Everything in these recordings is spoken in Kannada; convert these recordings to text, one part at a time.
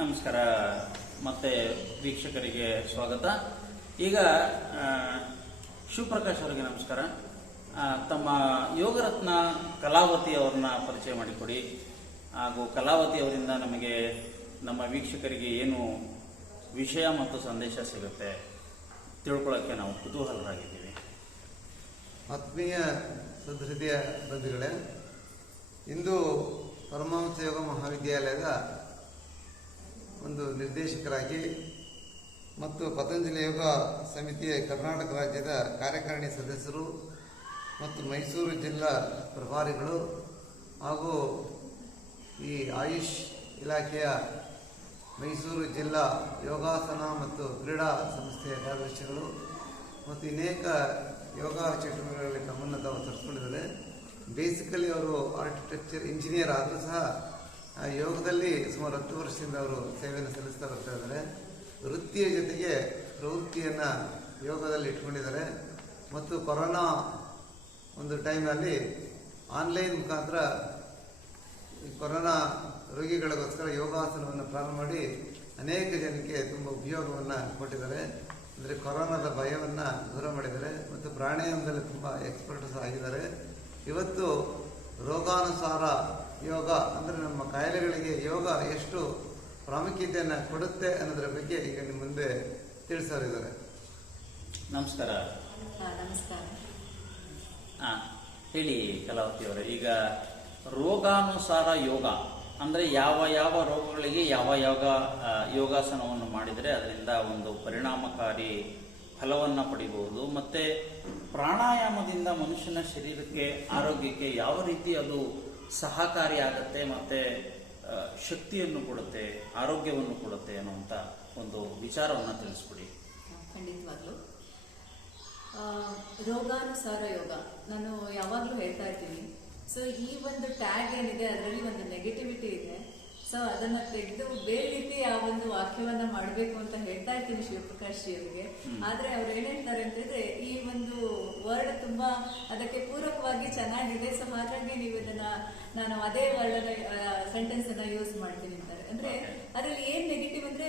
ನಮಸ್ಕಾರ ಮತ್ತೆ ವೀಕ್ಷಕರಿಗೆ ಸ್ವಾಗತ. ಈಗ ಶಿವಪ್ರಕಾಶ್ ಅವರಿಗೆ ನಮಸ್ಕಾರ. ತಮ್ಮ ಯೋಗರತ್ನ ಕಲಾವತಿ ಅವ್ರನ್ನ ಪರಿಚಯ ಮಾಡಿಕೊಡಿ. ಹಾಗೂ ಕಲಾವತಿ ಅವರಿಂದ ನಮಗೆ ನಮ್ಮ ವೀಕ್ಷಕರಿಗೆ ಏನು ವಿಷಯ ಮತ್ತು ಸಂದೇಶ ಸಿಗುತ್ತೆ ತಿಳ್ಕೊಳ್ಳೋಕ್ಕೆ ನಾವು ಕುತೂಹಲರಾಗಿದ್ದೀವಿ. ಆತ್ಮೀಯ ಸದೃಢ ಬಂಧುಗಳೇ, ಇಂದು ಪರಮಹಂಸ ಯೋಗ ಮಹಾವಿದ್ಯಾಲಯದ ಒಂದು ನಿರ್ದೇಶಕರಾಗಿ ಮತ್ತು ಪತಂಜಲಿ ಯೋಗ ಸಮಿತಿಯ ಕರ್ನಾಟಕ ರಾಜ್ಯದ ಕಾರ್ಯಕಾರಿಣಿ ಸದಸ್ಯರು ಮತ್ತು ಮೈಸೂರು ಜಿಲ್ಲಾ ಪ್ರಭಾರಿಗಳು ಹಾಗೂ ಈ ಆಯುಷ್ ಇಲಾಖೆಯ ಮೈಸೂರು ಜಿಲ್ಲಾ ಯೋಗಾಸನ ಮತ್ತು ಕ್ರೀಡಾ ಸಂಸ್ಥೆಯ ಕಾರ್ಯದರ್ಶಿಗಳು ಮತ್ತು ಅನೇಕ ಯೋಗ ಚಟುವಟಿಕೆಗಳಲ್ಲಿ ತಮ್ಮನ್ನು ತಾವು ತರಿಸ್ಕೊಂಡಿದ್ದಾರೆ. ಬೇಸಿಕಲಿ ಅವರು ಆರ್ಕಿಟೆಕ್ಚರ್ ಇಂಜಿನಿಯರ್ ಆದರೂ ಸಹ ಯೋಗದಲ್ಲಿ ಸುಮಾರು 10 ವರ್ಷದಿಂದ ಅವರು ಸೇವೆಯನ್ನು ಸಲ್ಲಿಸ್ತಾ ಬರ್ತಾ ಇದ್ದಾರೆ. ವೃತ್ತಿಯ ಜೊತೆಗೆ ಪ್ರವೃತ್ತಿಯನ್ನು ಯೋಗದಲ್ಲಿ ಇಟ್ಕೊಂಡಿದ್ದಾರೆ ಮತ್ತು ಕೊರೋನಾ ಒಂದು ಟೈಮಲ್ಲಿ ಆನ್ಲೈನ್ ಮುಖಾಂತರ ಕೊರೋನಾ ರೋಗಿಗಳಿಗೋಸ್ಕರ ಯೋಗಾಸನವನ್ನು ಪ್ರಾರಂಭ ಮಾಡಿ ಅನೇಕ ಜನಕ್ಕೆ ತುಂಬ ಉಪಯೋಗವನ್ನು ಕೊಟ್ಟಿದ್ದಾರೆ. ಅಂದರೆ ಕೊರೋನಾದ ಭಯವನ್ನು ದೂರ ಮಾಡಿದ್ದಾರೆ ಮತ್ತು ಪ್ರಾಣಾಯಾಮದಲ್ಲಿ ತುಂಬ ಎಕ್ಸ್ಪರ್ಟ್ಸ್ ಆಗಿದ್ದಾರೆ. ಇವತ್ತು ರೋಗಾನುಸಾರ ಯೋಗ ಅಂದರೆ ನಮ್ಮ ಕಾಯಿಲೆಗಳಿಗೆ ಯೋಗ ಎಷ್ಟು ಪ್ರಾಮುಖ್ಯತೆಯನ್ನು ಕೊಡುತ್ತೆ ಅನ್ನೋದರ ಬಗ್ಗೆ ಈಗ ನಿಮ್ಮ ಮುಂದೆ ತಿಳಿಸೋರಿದ್ದಾರೆ. ನಮಸ್ಕಾರ. ನಮಸ್ಕಾರ. ಹೇಳಿ ಕಲಾವತಿ ಅವರೇ, ಈಗ ರೋಗಾನುಸಾರ ಯೋಗ ಅಂದರೆ ಯಾವ ಯಾವ ರೋಗಗಳಿಗೆ ಯಾವ ಯಾವ ಯೋಗಾಸನವನ್ನು ಮಾಡಿದರೆ ಅದರಿಂದ ಒಂದು ಪರಿಣಾಮಕಾರಿ ಫಲವನ್ನು ಪಡಿಬಹುದು, ಮತ್ತು ಪ್ರಾಣಾಯಾಮದಿಂದ ಮನುಷ್ಯನ ಶರೀರಕ್ಕೆ ಆರೋಗ್ಯಕ್ಕೆ ಯಾವ ರೀತಿ ಅದು ಸಹಕಾರಿಯಾಗತ್ತೆ ಮತ್ತು ಶಕ್ತಿಯನ್ನು ಕೊಡುತ್ತೆ, ಆರೋಗ್ಯವನ್ನು ಕೊಡುತ್ತೆ ಅನ್ನುವಂಥ ಒಂದು ವಿಚಾರವನ್ನು ತಿಳಿಸ್ಬಿಡಿ. ಖಂಡಿತವಾಗ್ಲೂ ರೋಗಾನುಸಾರ ಯೋಗ ನಾನು ಯಾವಾಗಲೂ ಹೇಳ್ತಾ ಇರ್ತೀನಿ. ಸೊ ಈ ಒಂದು ಟ್ಯಾಗ್ ಏನಿದೆ ಅದರಲ್ಲಿ ಒಂದು ನೆಗೆಟಿವಿಟಿ ಇದೆ. ಸೊ ಅದನ್ನ ತೆಗೆದು ಬೇರೆ ರೀತಿ ಆ ಒಂದು ವಾಕ್ಯವನ್ನ ಮಾಡಬೇಕು ಅಂತ ಹೇಳ್ತಾ ಇರ್ತೀನಿ ಶಿವಪ್ರಕಾಶ್ ಜಿ ಅವರಿಗೆ. ಆದ್ರೆ ಅವ್ರು ಏನ್ ಹೇಳ್ತಾರೆ ಅಂತಂದ್ರೆ ಈ ಒಂದು ವರ್ಡ್ ತುಂಬಾ ಅದಕ್ಕೆ ಪೂರಕವಾಗಿ ಚೆನ್ನಾಗಿದೆ. ಸೊ ಹಾಗಾಗಿ ನೀವು ಇದನ್ನ ನಾನು ಅದೇ ವರ್ಡ್ ಸೆಂಟೆನ್ಸ್ ಅನ್ನ ಯೂಸ್ ಮಾಡ್ತೀನಿ ಅಂತಾರೆ. ಅಂದ್ರೆ ಅದ್ರಲ್ಲಿ ಏನ್ ನೆಗೆಟಿವ್ ಅಂದ್ರೆ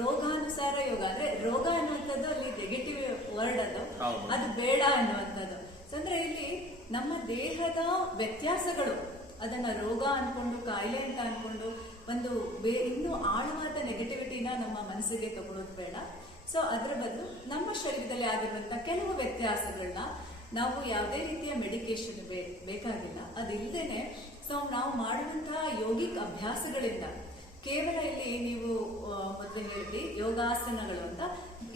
ರೋಗಾನುಸಾರ ಯೋಗ ಅಂದ್ರೆ ರೋಗ ಅನ್ನುವಂಥದ್ದು ಅಲ್ಲಿ ನೆಗೆಟಿವ್ ವರ್ಡ್ ಅದು ಬೇಡ ಅನ್ನುವಂಥದ್ದು. ಅಂದ್ರೆ ಇಲ್ಲಿ ನಮ್ಮ ದೇಹದ ವ್ಯತ್ಯಾಸಗಳು ಅದನ್ನ ರೋಗ ಅನ್ಕೊಂಡು ಕಾಯಿಲೆ ಅಂತ ಅನ್ಕೊಂಡು ಒಂದು ಇನ್ನೂ ಆಳವಾದ ನೆಗೆಟಿವಿಟಿನ ನಮ್ಮ ಮನಸ್ಸಿಗೆ ತಗೊಳ್ಳೋದು ಬೇಡ. ಸೊ ಅದರ ಬದಲು ನಮ್ಮ ಶರೀರದಲ್ಲಿ ಆಗಿರುವಂತ ಕೆಲವು ವ್ಯತ್ಯಾಸಗಳನ್ನ ನಾವು ಯಾವುದೇ ರೀತಿಯ ಮೆಡಿಕೇಶನ್ ಬೇಕಾಗಿಲ್ಲ. ಅದಿಲ್ಲದೇನೆ ಸೊ ನಾವು ಮಾಡುವಂತಹ ಯೋಗಿಕ್ ಅಭ್ಯಾಸಗಳಿಂದ ಕೇವಲ ಇಲ್ಲಿ ನೀವು ಮೊದಲೇ ಹೇಳಿದ್ರಿ ಯೋಗಾಸನಗಳು ಅಂತ,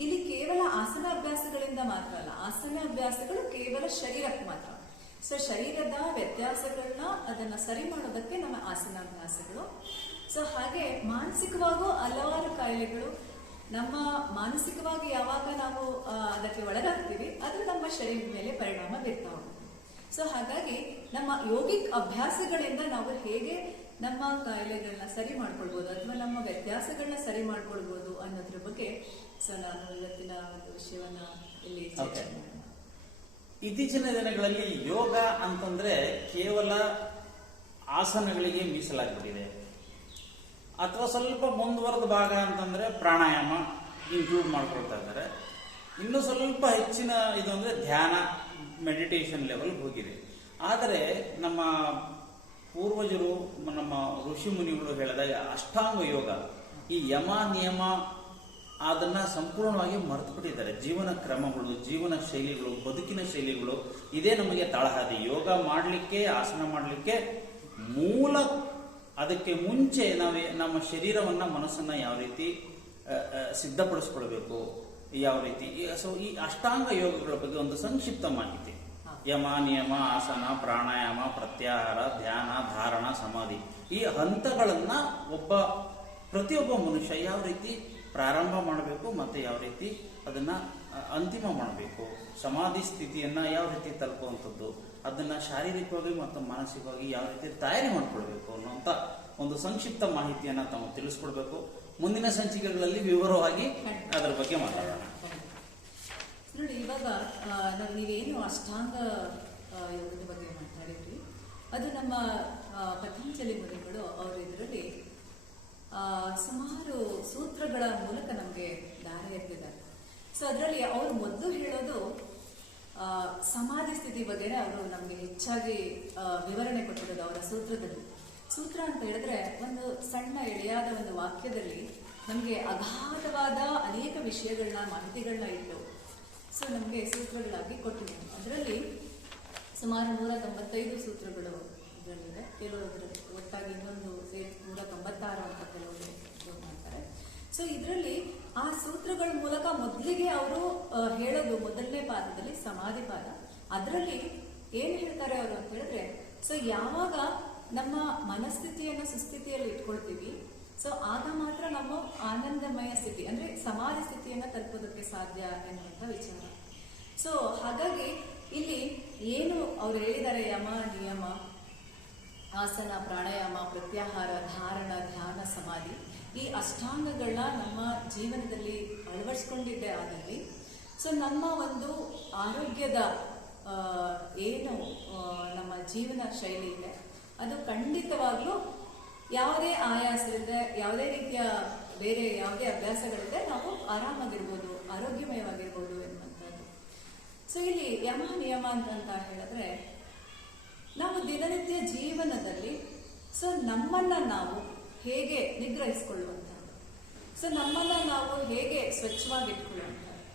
ಇಲ್ಲಿ ಕೇವಲ ಆಸನ ಅಭ್ಯಾಸಗಳಿಂದ ಮಾತ್ರ ಅಲ್ಲ, ಆಸನ ಅಭ್ಯಾಸಗಳು ಕೇವಲ ಶರೀರಕ್ಕೆ ಮಾತ್ರ. ಸೊ ಶರೀರದ ವ್ಯತ್ಯಾಸಗಳನ್ನ ಅದನ್ನ ಸರಿ ಮಾಡೋದಕ್ಕೆ ನಮ್ಮ ಆಸನಾಭ್ಯಾಸಗಳು. ಸೊ ಹಾಗೆ ಮಾನಸಿಕವಾಗೂ ಹಲವಾರು ಕಾಯಿಲೆಗಳು ನಮ್ಮ ಮಾನಸಿಕವಾಗಿ ಯಾವಾಗ ನಾವು ಅದಕ್ಕೆ ಒಳಗಾಗ್ತೀವಿ ಅದು ನಮ್ಮ ಶರೀರದ ಮೇಲೆ ಪರಿಣಾಮ ಬೀರ್ತಾ ಹೋಗುತ್ತೆ. ಸೊ ಹಾಗಾಗಿ ನಮ್ಮ ಯೋಗಿಕ್ ಅಭ್ಯಾಸಗಳಿಂದ ನಾವು ಹೇಗೆ ನಮ್ಮ ಕಾಯಿಲೆಗಳನ್ನ ಸರಿ ಮಾಡ್ಕೊಳ್ಬಹುದು ಅಥವಾ ನಮ್ಮ ವ್ಯತ್ಯಾಸಗಳನ್ನ ಸರಿ ಮಾಡ್ಕೊಳ್ಬಹುದು ಅನ್ನೋದ್ರ ಬಗ್ಗೆ ಸೊ ನಾನು ಇವತ್ತಿನ ಒಂದು ವಿಷಯವನ್ನ ಇಲ್ಲಿ ಚರ್ಚೆ ಮಾಡೋಣ. ಇತ್ತೀಚಿನ ದಿನಗಳಲ್ಲಿ ಯೋಗ ಅಂತಂದ್ರೆ ಕೇವಲ ಆಸನಗಳಿಗೆ ಮೀಸಲಾಗ್ಬಿಟ್ಟಿದೆ, ಅಥವಾ ಸ್ವಲ್ಪ ಮುಂದುವರೆದ ಭಾಗ ಅಂತಂದ್ರೆ ಪ್ರಾಣಾಯಾಮ ಇನ್ಕ್ಲೂಡ್ ಮಾಡ್ಕೊಳ್ತಾ ಇದ್ದಾರೆ. ಇನ್ನು ಸ್ವಲ್ಪ ಹೆಚ್ಚಿನ ಇದು ಅಂದ್ರೆ ಧ್ಯಾನ ಮೆಡಿಟೇಷನ್ ಲೆವೆಲ್ ಹೋಗಿದೆ. ಆದರೆ ನಮ್ಮ ಪೂರ್ವಜರು ನಮ್ಮ ಋಷಿ ಮುನಿಗಳು ಹೇಳಿದಾಗ ಅಷ್ಟಾಂಗ ಯೋಗ, ಈ ಯಮ ನಿಯಮ ಅದನ್ನ ಸಂಪೂರ್ಣವಾಗಿ ಮರೆತು ಬಿಟ್ಟಿದ್ದಾರೆ. ಜೀವನ ಕ್ರಮಗಳು, ಜೀವನ ಶೈಲಿಗಳು, ಬದುಕಿನ ಶೈಲಿಗಳು ಇದೇ ನಮಗೆ ತಳಹದಿ. ಯೋಗ ಮಾಡಲಿಕ್ಕೆ, ಆಸನ ಮಾಡಲಿಕ್ಕೆ ಮೂಲ ಅದಕ್ಕೆ ಮುಂಚೆ ನಮ್ಮ ಶರೀರವನ್ನ ಮನಸ್ಸನ್ನ ಯಾವ ರೀತಿ ಸಿದ್ಧಪಡಿಸ್ಕೊಳ್ಬೇಕು, ಯಾವ ರೀತಿ. ಸೊ ಈ ಅಷ್ಟಾಂಗ ಯೋಗಗಳ ಬಗ್ಗೆ ಒಂದು ಸಂಕ್ಷಿಪ್ತ ಮಾಹಿತಿ. ಯಮ ನಿಯಮ, ಆಸನ, ಪ್ರಾಣಾಯಾಮ, ಪ್ರತ್ಯಾಹಾರ, ಧ್ಯಾನ, ಧಾರಣ, ಸಮಾಧಿ, ಈ ಹಂತಗಳನ್ನ ಪ್ರತಿಯೊಬ್ಬ ಮನುಷ್ಯ ಯಾವ ರೀತಿ ಪ್ರಾರಂಭ ಮಾಡಬೇಕು ಮತ್ತೆ ಯಾವ ರೀತಿ ಅದನ್ನ ಅಂತಿಮ ಮಾಡಬೇಕು, ಸಮಾಧಿ ಸ್ಥಿತಿಯನ್ನ ಯಾವ ರೀತಿ ತಲುಪುವಂಥದ್ದು, ಅದನ್ನ ಶಾರೀರಿಕವಾಗಿ ಮತ್ತು ಮಾನಸಿಕವಾಗಿ ಯಾವ ರೀತಿ ತಯಾರಿ ಮಾಡ್ಕೊಳ್ಬೇಕು ಅನ್ನುವಂಥ ಒಂದು ಸಂಕ್ಷಿಪ್ತ ಮಾಹಿತಿಯನ್ನ ತಾವು ತಿಳಿಸ್ಕೊಡ್ಬೇಕು. ಮುಂದಿನ ಸಂಚಿಕೆಗಳಲ್ಲಿ ವಿವರವಾಗಿ ಅದರ ಬಗ್ಗೆ ಮಾತಾಡೋಣ. ನೋಡಿ, ಇವಾಗ ನೀವೇನು ಅಷ್ಟಾಂಗ ಯೋಗದ ಬಗ್ಗೆ ಮಾತಾಡಿದ್ರಿ, ಅದು ನಮ್ಮ ಪತಂಜಲಿ ಮುನಿಗಳು ಅವರು ಇದರಲ್ಲಿ ಸುಮಾರು ಮೂಲಕ ನಮಗೆ ದಾರಿ ಎತ್ತಿದ್ದಾರೆ. ಸೊ ಅದರಲ್ಲಿ ಅವರು ಮೊದಲು ಹೇಳೋದು ಸಮಾಧಿ ಸ್ಥಿತಿ ಬಗ್ಗೆನೇ ಅವರು ನಮಗೆ ಹೆಚ್ಚಾಗಿ ವಿವರಣೆ ಕೊಟ್ಟಿರೋದು ಅವರ ಸೂತ್ರದಲ್ಲಿ. ಸೂತ್ರ ಅಂತ ಹೇಳಿದ್ರೆ ಒಂದು ಸಣ್ಣ ಎಳೆಯಾದ ಒಂದು ವಾಕ್ಯದಲ್ಲಿ ನಮಗೆ ಅಗಾಧವಾದ ಅನೇಕ ವಿಷಯಗಳನ್ನ, ಮಾಹಿತಿಗಳನ್ನ ಇಟ್ಟು ಸೊ ನಮಗೆ ಸೂತ್ರಗಳಾಗಿ ಕೊಟ್ಟಿದ್ದಾರೆ. ಅದರಲ್ಲಿ ಸುಮಾರು 195 ಸೂತ್ರಗಳು ಇದರಲ್ಲಿದೆ. ಕೆಲವರು ಒಟ್ಟಾಗಿ ಇನ್ನೊಂದು 196 ಅಂತ ಕೆಲವರು ಮಾಡ್ತಾರೆ. ಸೊ ಇದರಲ್ಲಿ ಆ ಸೂತ್ರಗಳ ಮೂಲಕ ಮೊದಲಿಗೆ ಅವರು ಹೇಳೋದು ಮೊದಲನೇ ಪಾದದಲ್ಲಿ ಸಮಾಧಿ ಪಾದ. ಅದರಲ್ಲಿ ಏನ್ ಹೇಳ್ತಾರೆ ಅವರು ಅಂತ ಹೇಳಿದ್ರೆ, ಸೊ ಯಾವಾಗ ನಮ್ಮ ಮನಸ್ಥಿತಿಯನ್ನು ಸುಸ್ಥಿತಿಯಲ್ಲಿ ಇಟ್ಕೊಳ್ತೀವಿ, ಸೊ ಆಗ ಮಾತ್ರ ನಮ್ಮ ಆನಂದಮಯ ಸ್ಥಿತಿ ಅಂದ್ರೆ ಸಮಾಧಿ ಸ್ಥಿತಿಯನ್ನ ತಲುಪೋದಕ್ಕೆ ಸಾಧ್ಯ ಎನ್ನುವಂತ ವಿಚಾರ. ಸೊ ಹಾಗಾಗಿ ಇಲ್ಲಿ ಏನು ಅವ್ರು ಹೇಳಿದ್ದಾರೆ, ಯಮ, ನಿಯಮ, ಆಸನ, ಪ್ರಾಣಾಯಾಮ, ಪ್ರತ್ಯಾಹಾರ, ಧಾರಣ, ಧ್ಯಾನ, ಸಮಾಧಿ, ಈ ಅಷ್ಟಾಂಗಗಳನ್ನ ನಮ್ಮ ಜೀವನದಲ್ಲಿ ಅಳವಡಿಸ್ಕೊಂಡಿದ್ದೆ ಆದಲ್ಲಿ ಸೊ ನಮ್ಮ ಒಂದು ಆರೋಗ್ಯದ ಏನು ನಮ್ಮ ಜೀವನ ಶೈಲಿ ಇದೆ ಅದು ಖಂಡಿತವಾಗ್ಲೂ ಯಾವುದೇ ಆಯಾಸವಿದೆ, ಯಾವುದೇ ರೀತಿಯ ಬೇರೆ ಯಾವುದೇ ಅಭ್ಯಾಸಗಳಿದೆ, ನಾವು ಆರಾಮಾಗಿರ್ಬೋದು, ಆರೋಗ್ಯಮಯವಾಗಿರ್ಬೋದು ಎನ್ನುವಂಥದ್ದು. ಸೊ ಇಲ್ಲಿ ಯಮ ನಿಯಮ ಅಂತ ಹೇಳಿದ್ರೆ ನಾವು ದಿನನಿತ್ಯ ಜೀವನದಲ್ಲಿ ಸೊ ನಮ್ಮನ್ನ ನಾವು ಹೇಗೆ ನಿಗ್ರಹಿಸ್ಕೊಳ್ಳುವಂಥದ್ದು, ಸೊ ನಮ್ಮನ್ನ ನಾವು ಹೇಗೆ ಸ್ವಚ್ಛವಾಗಿಟ್ಕೊಳ್ಳುವಂಥದ್ದು,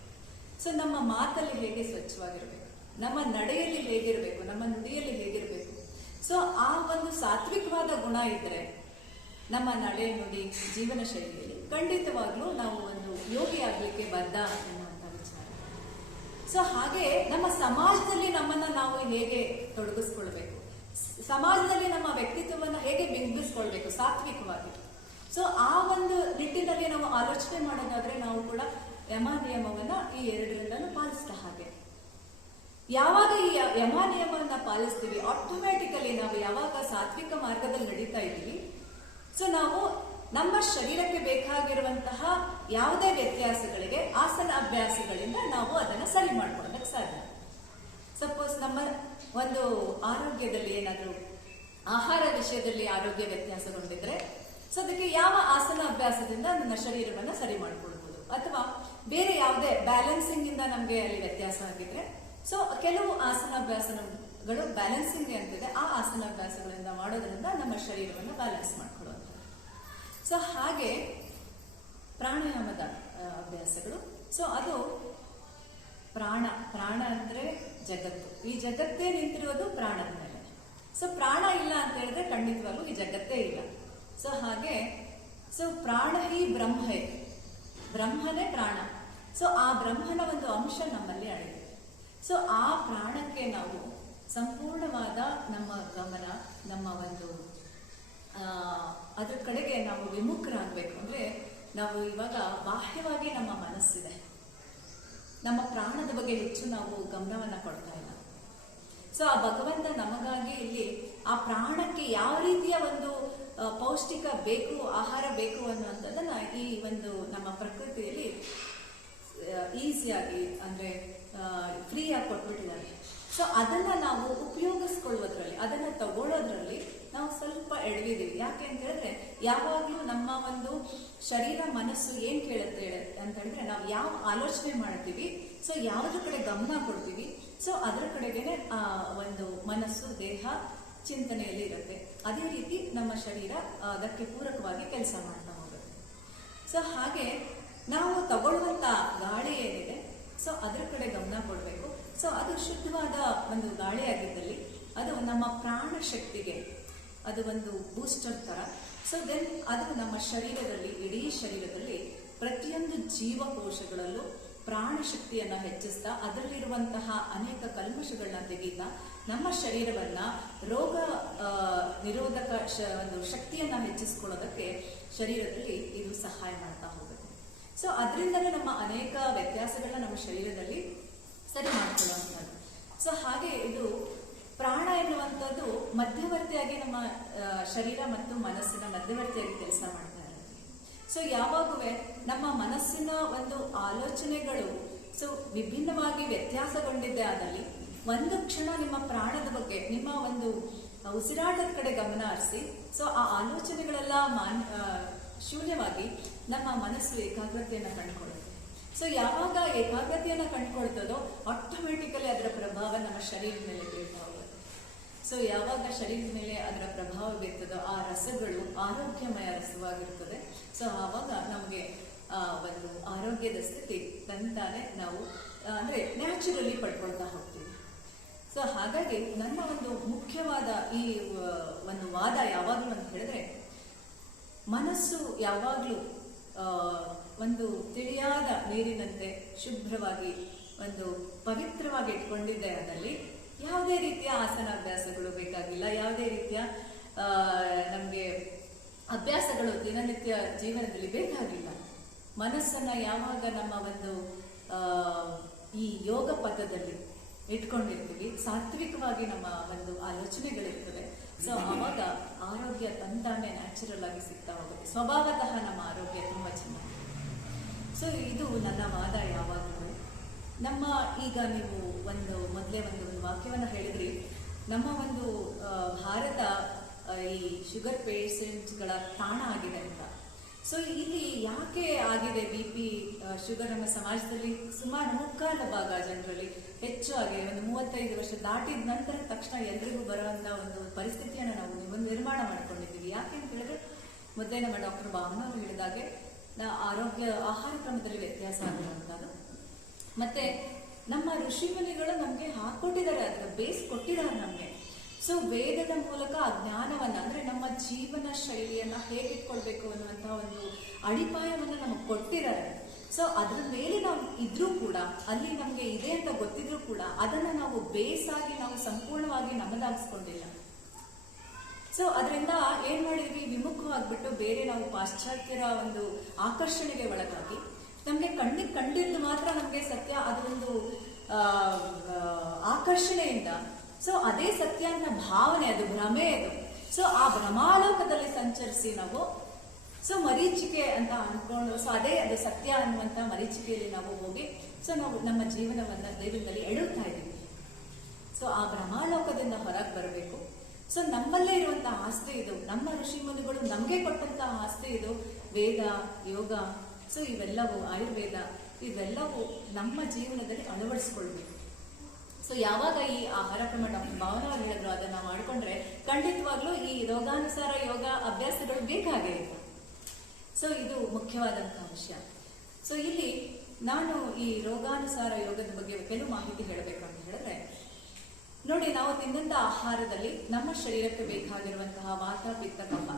ಸೊ ನಮ್ಮ ಮಾತಲ್ಲಿ ಹೇಗೆ ಸ್ವಚ್ಛವಾಗಿರ್ಬೇಕು, ನಮ್ಮ ನಡೆಯಲ್ಲಿ ಹೇಗಿರ್ಬೇಕು, ನಮ್ಮ ನುಡಿಯಲ್ಲಿ ಹೇಗಿರ್ಬೇಕು. ಸೊ ಆ ಒಂದು ಸಾತ್ವಿಕವಾದ ಗುಣ ಇದ್ರೆ ನಮ್ಮ ನಡೆ, ನುಡಿ, ಜೀವನ ಶೈಲಿಯಲ್ಲಿ ಖಂಡಿತವಾಗ್ಲೂ ನಾವು ಒಂದು ಯೋಗಿ ಆಗ್ಲಿಕ್ಕೆ ಬದ್ಧ ಅನ್ನುವಂಥ ವಿಚಾರ. ಸೊ ಹಾಗೆ ನಮ್ಮ ಸಮಾಜದಲ್ಲಿ ನಮ್ಮನ್ನ ನಾವು ಹೇಗೆ ತೊಡಗಿಸ್ಕೊಳ್ಬೇಕು, ಸಮಾಜದಲ್ಲಿ ನಮ್ಮ ವ್ಯಕ್ತಿತ್ವವನ್ನು ಹೇಗೆ ಬಿಂಬಿಸ್ಕೊಳ್ಬೇಕು ಸಾತ್ವಿಕವಾಗಿ. ಸೊ ಆ ಒಂದು ನಿಟ್ಟಿನಲ್ಲಿ ನಾವು ಆಲೋಚನೆ ಮಾಡೋದಾದ್ರೆ ನಾವು ಕೂಡ ಯಮ ನಿಯಮವನ್ನ ಈ ಎರಡರಿಂದಲೂ ಪಾಲಿಸಿದ ಹಾಗೆ. ಯಾವಾಗ ಈ ಯಮ ನಿಯಮವನ್ನ ಪಾಲಿಸ್ತೀವಿ, ಆಟೋಮ್ಯಾಟಿಕಲಿ ನಾವು ಯಾವಾಗ ಸಾತ್ವಿಕ ಮಾರ್ಗದಲ್ಲಿ ನಡೀತಾ ಇದ್ದೀವಿ, ಸೊ ನಾವು ನಮ್ಮ ಶರೀರಕ್ಕೆ ಬೇಕಾಗಿರುವಂತಹ ಯಾವುದೇ ವ್ಯತ್ಯಾಸಗಳಿಗೆ ಆಸನ ಅಭ್ಯಾಸಗಳಿಂದ ನಾವು ಅದನ್ನ ಸರಿ ಮಾಡ್ಕೊಳ್ಳೋದಕ್ಕೆ ಸಾಧ್ಯ. ಸಪೋಸ್ ನಮ್ಮ ಒಂದು ಆರೋಗ್ಯದಲ್ಲಿ ಏನಾದರೂ ಆಹಾರ ವಿಷಯದಲ್ಲಿ ಆರೋಗ್ಯ ವ್ಯತ್ಯಾಸಗೊಂಡಿದ್ರೆ ಸೊ ಅದಕ್ಕೆ ಯಾವ ಆಸನ ಅಭ್ಯಾಸದಿಂದ ನನ್ನ ಶರೀರವನ್ನ ಸರಿ ಮಾಡ್ಕೊಳ್ಬಹುದು, ಅಥವಾ ಬೇರೆ ಯಾವುದೇ ಬ್ಯಾಲೆನ್ಸಿಂಗ್ ಇಂದ ನಮ್ಗೆ ಅಲ್ಲಿ ವ್ಯತ್ಯಾಸ ಆಗಿದ್ರೆ ಸೊ ಕೆಲವು ಆಸನಾಭ್ಯಾಸಗಳು ಬ್ಯಾಲೆನ್ಸಿಂಗ್ ಅಂತಿದೆ, ಆ ಆಸನಾಭ್ಯಾಸಗಳಿಂದ ಮಾಡೋದ್ರಿಂದ ನಮ್ಮ ಶರೀರವನ್ನು ಬ್ಯಾಲೆನ್ಸ್ ಮಾಡ್ಕೊಳ್ಳುವಂಥದ್ದು. ಸೊ ಹಾಗೆ ಪ್ರಾಣಾಯಾಮದ ಅಭ್ಯಾಸಗಳು, ಸೊ ಅದು ಪ್ರಾಣ ಅಂದ್ರೆ ಜಗತ್ತು, ಈ ಜಗತ್ತೇ ನಿಂತಿರೋದು ಪ್ರಾಣದ ಮೇಲೆ. ಸೊ ಪ್ರಾಣ ಇಲ್ಲ ಅಂತ ಹೇಳಿದ್ರೆ ಖಂಡಿತವಾಗ್ಲೂ ಈ ಜಗತ್ತೇ ಇಲ್ಲ. ಸೊ ಹಾಗೆ ಸೊ ಪ್ರಾಣ ಹಿ ಬ್ರಹ್ಮೇ, ಬ್ರಹ್ಮನೇ ಪ್ರಾಣ. ಸೊ ಆ ಬ್ರಹ್ಮನ ಒಂದು ಅಂಶ ನಮ್ಮಲ್ಲಿ ಅಡಗಿದೆ. ಸೊ ಆ ಪ್ರಾಣಕ್ಕೆ ನಾವು ಸಂಪೂರ್ಣವಾದ ನಮ್ಮ ಗಮನ, ನಮ್ಮ ಒಂದು ಅದ್ರ ಕಡೆಗೆ ನಾವು ವಿಮುಖರಾಗಬೇಕು. ಅಂದ್ರೆ ನಾವು ಇವಾಗ ಬಾಹ್ಯವಾಗಿ ನಮ್ಮ ಮನಸ್ಸಿದೆ, ನಮ್ಮ ಪ್ರಾಣದ ಬಗ್ಗೆ ಹೆಚ್ಚು ನಾವು ಗಮನವನ್ನ ಕೊಡ್ತಾ ಇಲ್ಲ. ಸೊ ಆ ಭಗವಂತ ನಮಗಾಗಿ ಇಲ್ಲಿ ಆ ಪ್ರಾಣಕ್ಕೆ ಯಾವ ರೀತಿಯ ಒಂದು ಪೌಷ್ಟಿಕ ಬೇಕು, ಆಹಾರ ಬೇಕು ಅನ್ನುವಂಥದ್ದನ್ನ ಈ ಒಂದು ನಮ್ಮ ಪ್ರಕೃತಿಯಲ್ಲಿ ಈಸಿಯಾಗಿ ಅಂದ್ರೆ ಫ್ರೀಯಾಗಿ ಕೊಟ್ಬಿಟ್ಟಿದ್ದಾರೆ. ಸೊ ಅದನ್ನ ನಾವು ಉಪಯೋಗಿಸ್ಕೊಳ್ಳೋದ್ರಲ್ಲಿ, ಅದನ್ನ ತಗೊಳ್ಳೋದ್ರಲ್ಲಿ ನಾವು ಸ್ವಲ್ಪ ಎಡವಿದೀವಿ. ಯಾಕೆ ಅಂತ ಹೇಳಿದ್ರೆ ಯಾವಾಗ್ಲೂ ನಮ್ಮ ಒಂದು ಶರೀರ ಮನಸ್ಸು ಏನ್ ಕೇಳುತ್ತೆ ಅಂತ ಹೇಳಿದ್ರೆ ನಾವು ಯಾವ ಆಲೋಚನೆ ಮಾಡ್ತೀವಿ, ಸೊ ಯಾವ್ದ್ರ ಕಡೆ ಗಮನ ಕೊಡ್ತೀವಿ, ಸೊ ಅದ್ರ ಕಡೆಗೇನೆ ಒಂದು ಮನಸ್ಸು, ದೇಹ ಚಿಂತನೆಯಲ್ಲಿ ಇರುತ್ತೆ. ಅದೇ ರೀತಿ ನಮ್ಮ ಶರೀರ ಅದಕ್ಕೆ ಪೂರಕವಾಗಿ ಕೆಲಸ ಮಾಡ್ತಾ ಹೋಗುತ್ತೆ. ಸೊ ಹಾಗೆ ನಾವು ತಗೊಳ್ಳುವಂತ ಗಾಳಿ ಏನಿದೆ ಸೊ ಅದ್ರ ಕಡೆ ಗಮನ ಕೊಡಬೇಕು. ಸೊ ಅದು ಶುದ್ಧವಾದ ಒಂದು ಗಾಳಿ ಆಗಿದ್ದಲ್ಲಿ ಅದು ನಮ್ಮ ಪ್ರಾಣ ಶಕ್ತಿಗೆ ಅದು ಒಂದು ಬೂಸ್ಟರ್ ತರ. ಸೊ ದೆನ್ ಅದು ನಮ್ಮ ಶರೀರದಲ್ಲಿ, ಇಡೀ ಶರೀರದಲ್ಲಿ ಪ್ರತಿಯೊಂದು ಜೀವಕೋಶಗಳಲ್ಲೂ ಪ್ರಾಣ ಶಕ್ತಿಯನ್ನ ಹೆಚ್ಚಿಸ್ತಾ ಅದರಲ್ಲಿರುವಂತಹ ಅನೇಕ ಕಲ್ಮಶಗಳನ್ನ ತೆಗೀತಾ ನಮ್ಮ ಶರೀರವನ್ನ ರೋಗ ನಿರೋಧಕ ಒಂದು ಶಕ್ತಿಯನ್ನ ಹೆಚ್ಚಿಸ್ಕೊಳ್ಳೋದಕ್ಕೆ ಶರೀರದಲ್ಲಿ ಇದು ಸಹಾಯ ಮಾಡ್ತಾ ಹೋಗುತ್ತೆ. ಸೊ ಅದರಿಂದಲೇ ನಮ್ಮ ಅನೇಕ ವ್ಯತ್ಯಾಸಗಳನ್ನ ನಮ್ಮ ಶರೀರದಲ್ಲಿ ಸರಿ ಮಾಡ್ಕೊಳ್ಳುವಂಥದ್ದು. ಸೊ ಹಾಗೆ ಇದು ಪ್ರಾಣ ಎನ್ನುವಂಥದ್ದು ಮಧ್ಯವರ್ತಿಯಾಗಿ ನಮ್ಮ ಶರೀರ ಮತ್ತು ಮನಸ್ಸಿನ ಮಧ್ಯವರ್ತಿಯಾಗಿ ಕೆಲಸ ಮಾಡ್ತಾ ಇರುತ್ತೆ. ಸೊ ಯಾವಾಗೂ ನಮ್ಮ ಮನಸ್ಸಿನ ಒಂದು ಆಲೋಚನೆಗಳು ಸೊ ವಿಭಿನ್ನವಾಗಿ ವ್ಯತ್ಯಾಸಗೊಂಡಿದ್ದೆ ಆದಲ್ಲಿ ಒಂದು ಕ್ಷಣ ನಿಮ್ಮ ಪ್ರಾಣದ ಬಗ್ಗೆ, ನಿಮ್ಮ ಒಂದು ಉಸಿರಾಟದ ಕಡೆ ಗಮನ ಹರಿಸಿ ಸೊ ಆ ಆಲೋಚನೆಗಳೆಲ್ಲ ಶೂನ್ಯವಾಗಿ ನಮ್ಮ ಮನಸ್ಸು ಏಕಾಗ್ರತೆಯನ್ನು ಕಂಡುಕೊಳ್ಳುತ್ತೆ. ಸೊ ಯಾವಾಗ ಏಕಾಗ್ರತೆಯನ್ನು ಕಂಡುಕೊಳ್ತದೋ ಆಟೋಮೆಟಿಕಲಿ ಅದರ ಪ್ರಭಾವ ನಮ್ಮ ಶರೀರದ ಮೇಲೆ ಬೀಳ್ತಾ ಹೋಗುತ್ತೆ. ಸೊ ಯಾವಾಗ ಶರೀರದ ಮೇಲೆ ಅದರ ಪ್ರಭಾವ ಬೀರ್ತದೋ ಆ ರಸಗಳು ಆರೋಗ್ಯಮಯ ರಸವಾಗಿರ್ತದೆ. ಸೊ ಆವಾಗ ನಮಗೆ ಒಂದು ಆರೋಗ್ಯದ ಸ್ಥಿತಿ ತಂತಾನೆ ನಾವು ಅಂದ್ರೆ ನ್ಯಾಚುರಲಿ ಪಡ್ಕೊಳ್ತಾ ಹೋಗ್ತೀವಿ. ಸೊ ಹಾಗಾಗಿ ನನ್ನ ಒಂದು ಮುಖ್ಯವಾದ ಈ ಒಂದು ವಾದ ಯಾವಾಗಲೂ ಅಂತ ಹೇಳಿದ್ರೆ, ಮನಸ್ಸು ಯಾವಾಗಲೂ ಒಂದು ತಿಳಿಯಾದ ನೀರಿನಂತೆ ಶುಭ್ರವಾಗಿ ಒಂದು ಪವಿತ್ರವಾಗಿ ಇಟ್ಕೊಂಡಿದ್ದೆ. ಅದರಲ್ಲಿ ಯಾವುದೇ ರೀತಿಯ ಆಸನಾಭ್ಯಾಸಗಳು ಬೇಕಾಗಿಲ್ಲ, ಯಾವುದೇ ರೀತಿಯ ನಮಗೆ ಅಭ್ಯಾಸಗಳು ದಿನನಿತ್ಯ ಜೀವನದಲ್ಲಿ ಬೇಕಾಗಿಲ್ಲ. ಮನಸ್ಸನ್ನ ಯಾವಾಗ ನಮ್ಮ ಒಂದು ಈ ಯೋಗ ಪಥದಲ್ಲಿ ಇಟ್ಕೊಂಡಿರ್ತೀವಿ, ಸಾತ್ವಿಕವಾಗಿ ನಮ್ಮ ಒಂದು ಆಲೋಚನೆಗಳಿರ್ತದೆ. ಸೊ ಆವಾಗ ಆರೋಗ್ಯ ತಂತಾನೆ ನ್ಯಾಚುರಲ್ ಆಗಿ ಸಿಗ್ತಾ ಹೋಗುತ್ತೆ. ಸ್ವಭಾವತಃ ನಮ್ಮ ಆರೋಗ್ಯ ತುಂಬಾ ಚೆನ್ನಾಗಿ. ಸೊ ಇದು ನನ್ನ ವಾದ ಯಾವಾಗಲೂ. ನಮ್ಮ ಈಗ ನೀವು ಮೊದಲೇ ಒಂದು ವಾಕ್ಯವನ್ನು ಹೇಳಿದ್ರಿ, ನಮ್ಮ ಒಂದು ಭಾರತ ಈ ಶುಗರ್ ಪೇಷಂಟ್ಸ್ಗಳ ತಾಣ ಆಗಿದೆ ಅಂತ. ಸೊ ಇಲ್ಲಿ ಯಾಕೆ ಆಗಿದೆ BP ಶುಗರ್ ನಮ್ಮ ಸಮಾಜದಲ್ಲಿ ಸುಮಾರು ಮುಕ್ಕಾಲು ಭಾಗ ಜನರಲ್ಲಿ ಹೆಚ್ಚು ಆಗಿ ಒಂದು 35 ವರ್ಷ ದಾಟಿದ ನಂತರ ತಕ್ಷಣ ಎಲ್ರಿಗೂ ಬರುವಂತ ಒಂದು ಪರಿಸ್ಥಿತಿಯನ್ನು ನಾವು ನಿರ್ಮಾಣ ಮಾಡ್ಕೊಂಡಿದ್ದೀವಿ. ಯಾಕೆ ಅಂತ ಹೇಳಿದ್ರೆ, ಮೊದಲೇ ನಮ್ಮ ಡಾಕ್ಟರ್ ಭಾವನಾ ಅವರು ಹೇಳಿದಾಗೆ ಆಹಾರ ಕ್ರಮದಲ್ಲಿ ವ್ಯತ್ಯಾಸ ಆಗಿರುವಂತದ್ದು. ಮತ್ತೆ ನಮ್ಮ ಋಷಿಮುನಿಗಳು ನಮ್ಗೆ ಹಾಕೊಟ್ಟಿದ್ದಾರೆ, ಅದರ ಬೇಸ್ ಕೊಟ್ಟಿದ್ದಾರೆ ನಮ್ಗೆ. ಸೊ ವೇದದ ಮೂಲಕ ಆ ಜ್ಞಾನವನ್ನ ಅಂದ್ರೆ ನಮ್ಮ ಜೀವನ ಶೈಲಿಯನ್ನ ಹೇಗಿಟ್ಕೊಳ್ಬೇಕು ಅನ್ನುವಂತಹ ಒಂದು ಅಡಿಪಾಯವನ್ನ ನಮಗೆ ಕೊಟ್ಟಿದ್ದಾರೆ. ಸೊ ಅದ್ರ ಮೇಲೆ ನಾವು ಇದ್ರೂ ಕೂಡ, ಅಲ್ಲಿ ನಮ್ಗೆ ಇದೆ ಅಂತ ಗೊತ್ತಿದ್ರು ಕೂಡ ಅದನ್ನ ನಾವು ಬೇಸಾಗಿ ನಾವು ಸಂಪೂರ್ಣವಾಗಿ ನಮ್ಮದಾಗಿಸ್ಕೊಂಡಿಲ್ಲ. ಸೊ ಅದರಿಂದ ಏನ್ ಮಾಡಿದ್ವಿ, ವಿಮುಖವಾಗ್ಬಿಟ್ಟು ಬೇರೆ ನಾವು ಪಾಶ್ಚಾತ್ಯರ ಒಂದು ಆಕರ್ಷಣೆಗೆ ಒಳಗಾಗಿ ನಮ್ಗೆ ಕಣ್ಣಿಗೆ ಕಂಡಿದ್ದು ಮಾತ್ರ ನಮ್ಗೆ ಸತ್ಯ, ಅದೊಂದು ಆಕರ್ಷಣೆಯಿಂದ ಸೊ ಅದೇ ಸತ್ಯ ಅನ್ನೋ ಭಾವನೆ, ಅದು ಭ್ರಮೆ ಅದು. ಸೊ ಆ ಭ್ರಮಾಲೋಕದಲ್ಲಿ ಸಂಚರಿಸಿ ನಾವು ಸೊ ಮರೀಚಿಕೆ ಅಂತ ಅನ್ಕೊಂಡು, ಸೊ ಅದೇ ಅದು ಸತ್ಯ ಅನ್ನುವಂತ ಮರೀಚಿಕೆಯಲ್ಲಿ ನಾವು ಹೋಗಿ ಸೊ ನಾವು ನಮ್ಮ ಜೀವನವನ್ನ ದೈವದಲ್ಲಿ ಎಡುತ್ತಾ ಇದ್ದೀವಿ. ಸೊ ಆ ಭ್ರಮಾಲೋಕದಿಂದ ಹೊರಗೆ ಬರಬೇಕು. ಸೊ ನಮ್ಮಲ್ಲೇ ಇರುವಂತಹ ಆಸ್ತಿ ಇದು, ನಮ್ಮ ಋಷಿಮುನಿಗಳು ನಮ್ಗೆ ಕೊಟ್ಟಂತಹ ಆಸ್ತಿ ಇದು. ವೇದ, ಯೋಗ, ಸೊ ಇವೆಲ್ಲವೂ, ಆಯುರ್ವೇದ, ಇವೆಲ್ಲವೂ ನಮ್ಮ ಜೀವನದಲ್ಲಿ ಅಳವಡಿಸ್ಕೊಳ್ಬೇಕು. ಸೊ ಯಾವಾಗ ಈ ಆಹಾರ ಕ್ರಮ ಡಾಕ್ಟರ್ ಭಾವನಾ ಹೇಳಿದ್ರು ಅದನ್ನ ಮಾಡ್ಕೊಂಡ್ರೆ ಖಂಡಿತವಾಗ್ಲೂ ಈ ರೋಗಾನುಸಾರ ಯೋಗ ಅಭ್ಯಾಸಗಳು ಬೇಕಾಗೇ ಇಲ್ಲ. ಸೊ ಇದು ಮುಖ್ಯವಾದಂತಹ ವಿಷಯ. ಸೊ ಇಲ್ಲಿ ನಾನು ಈ ರೋಗಾನುಸಾರ ಯೋಗದ ಬಗ್ಗೆ ಕೆಲವು ಮಾಹಿತಿ ಹೇಳಬೇಕಂತ ಹೇಳಿದ್ರೆ, ನೋಡಿ, ನಾವು ತಿಂದಂತ ಆಹಾರದಲ್ಲಿ ನಮ್ಮ ಶರೀರಕ್ಕೆ ಬೇಕಾಗಿರುವಂತಹ ವಾತ, ಪಿತ್ತ, ಕಫ,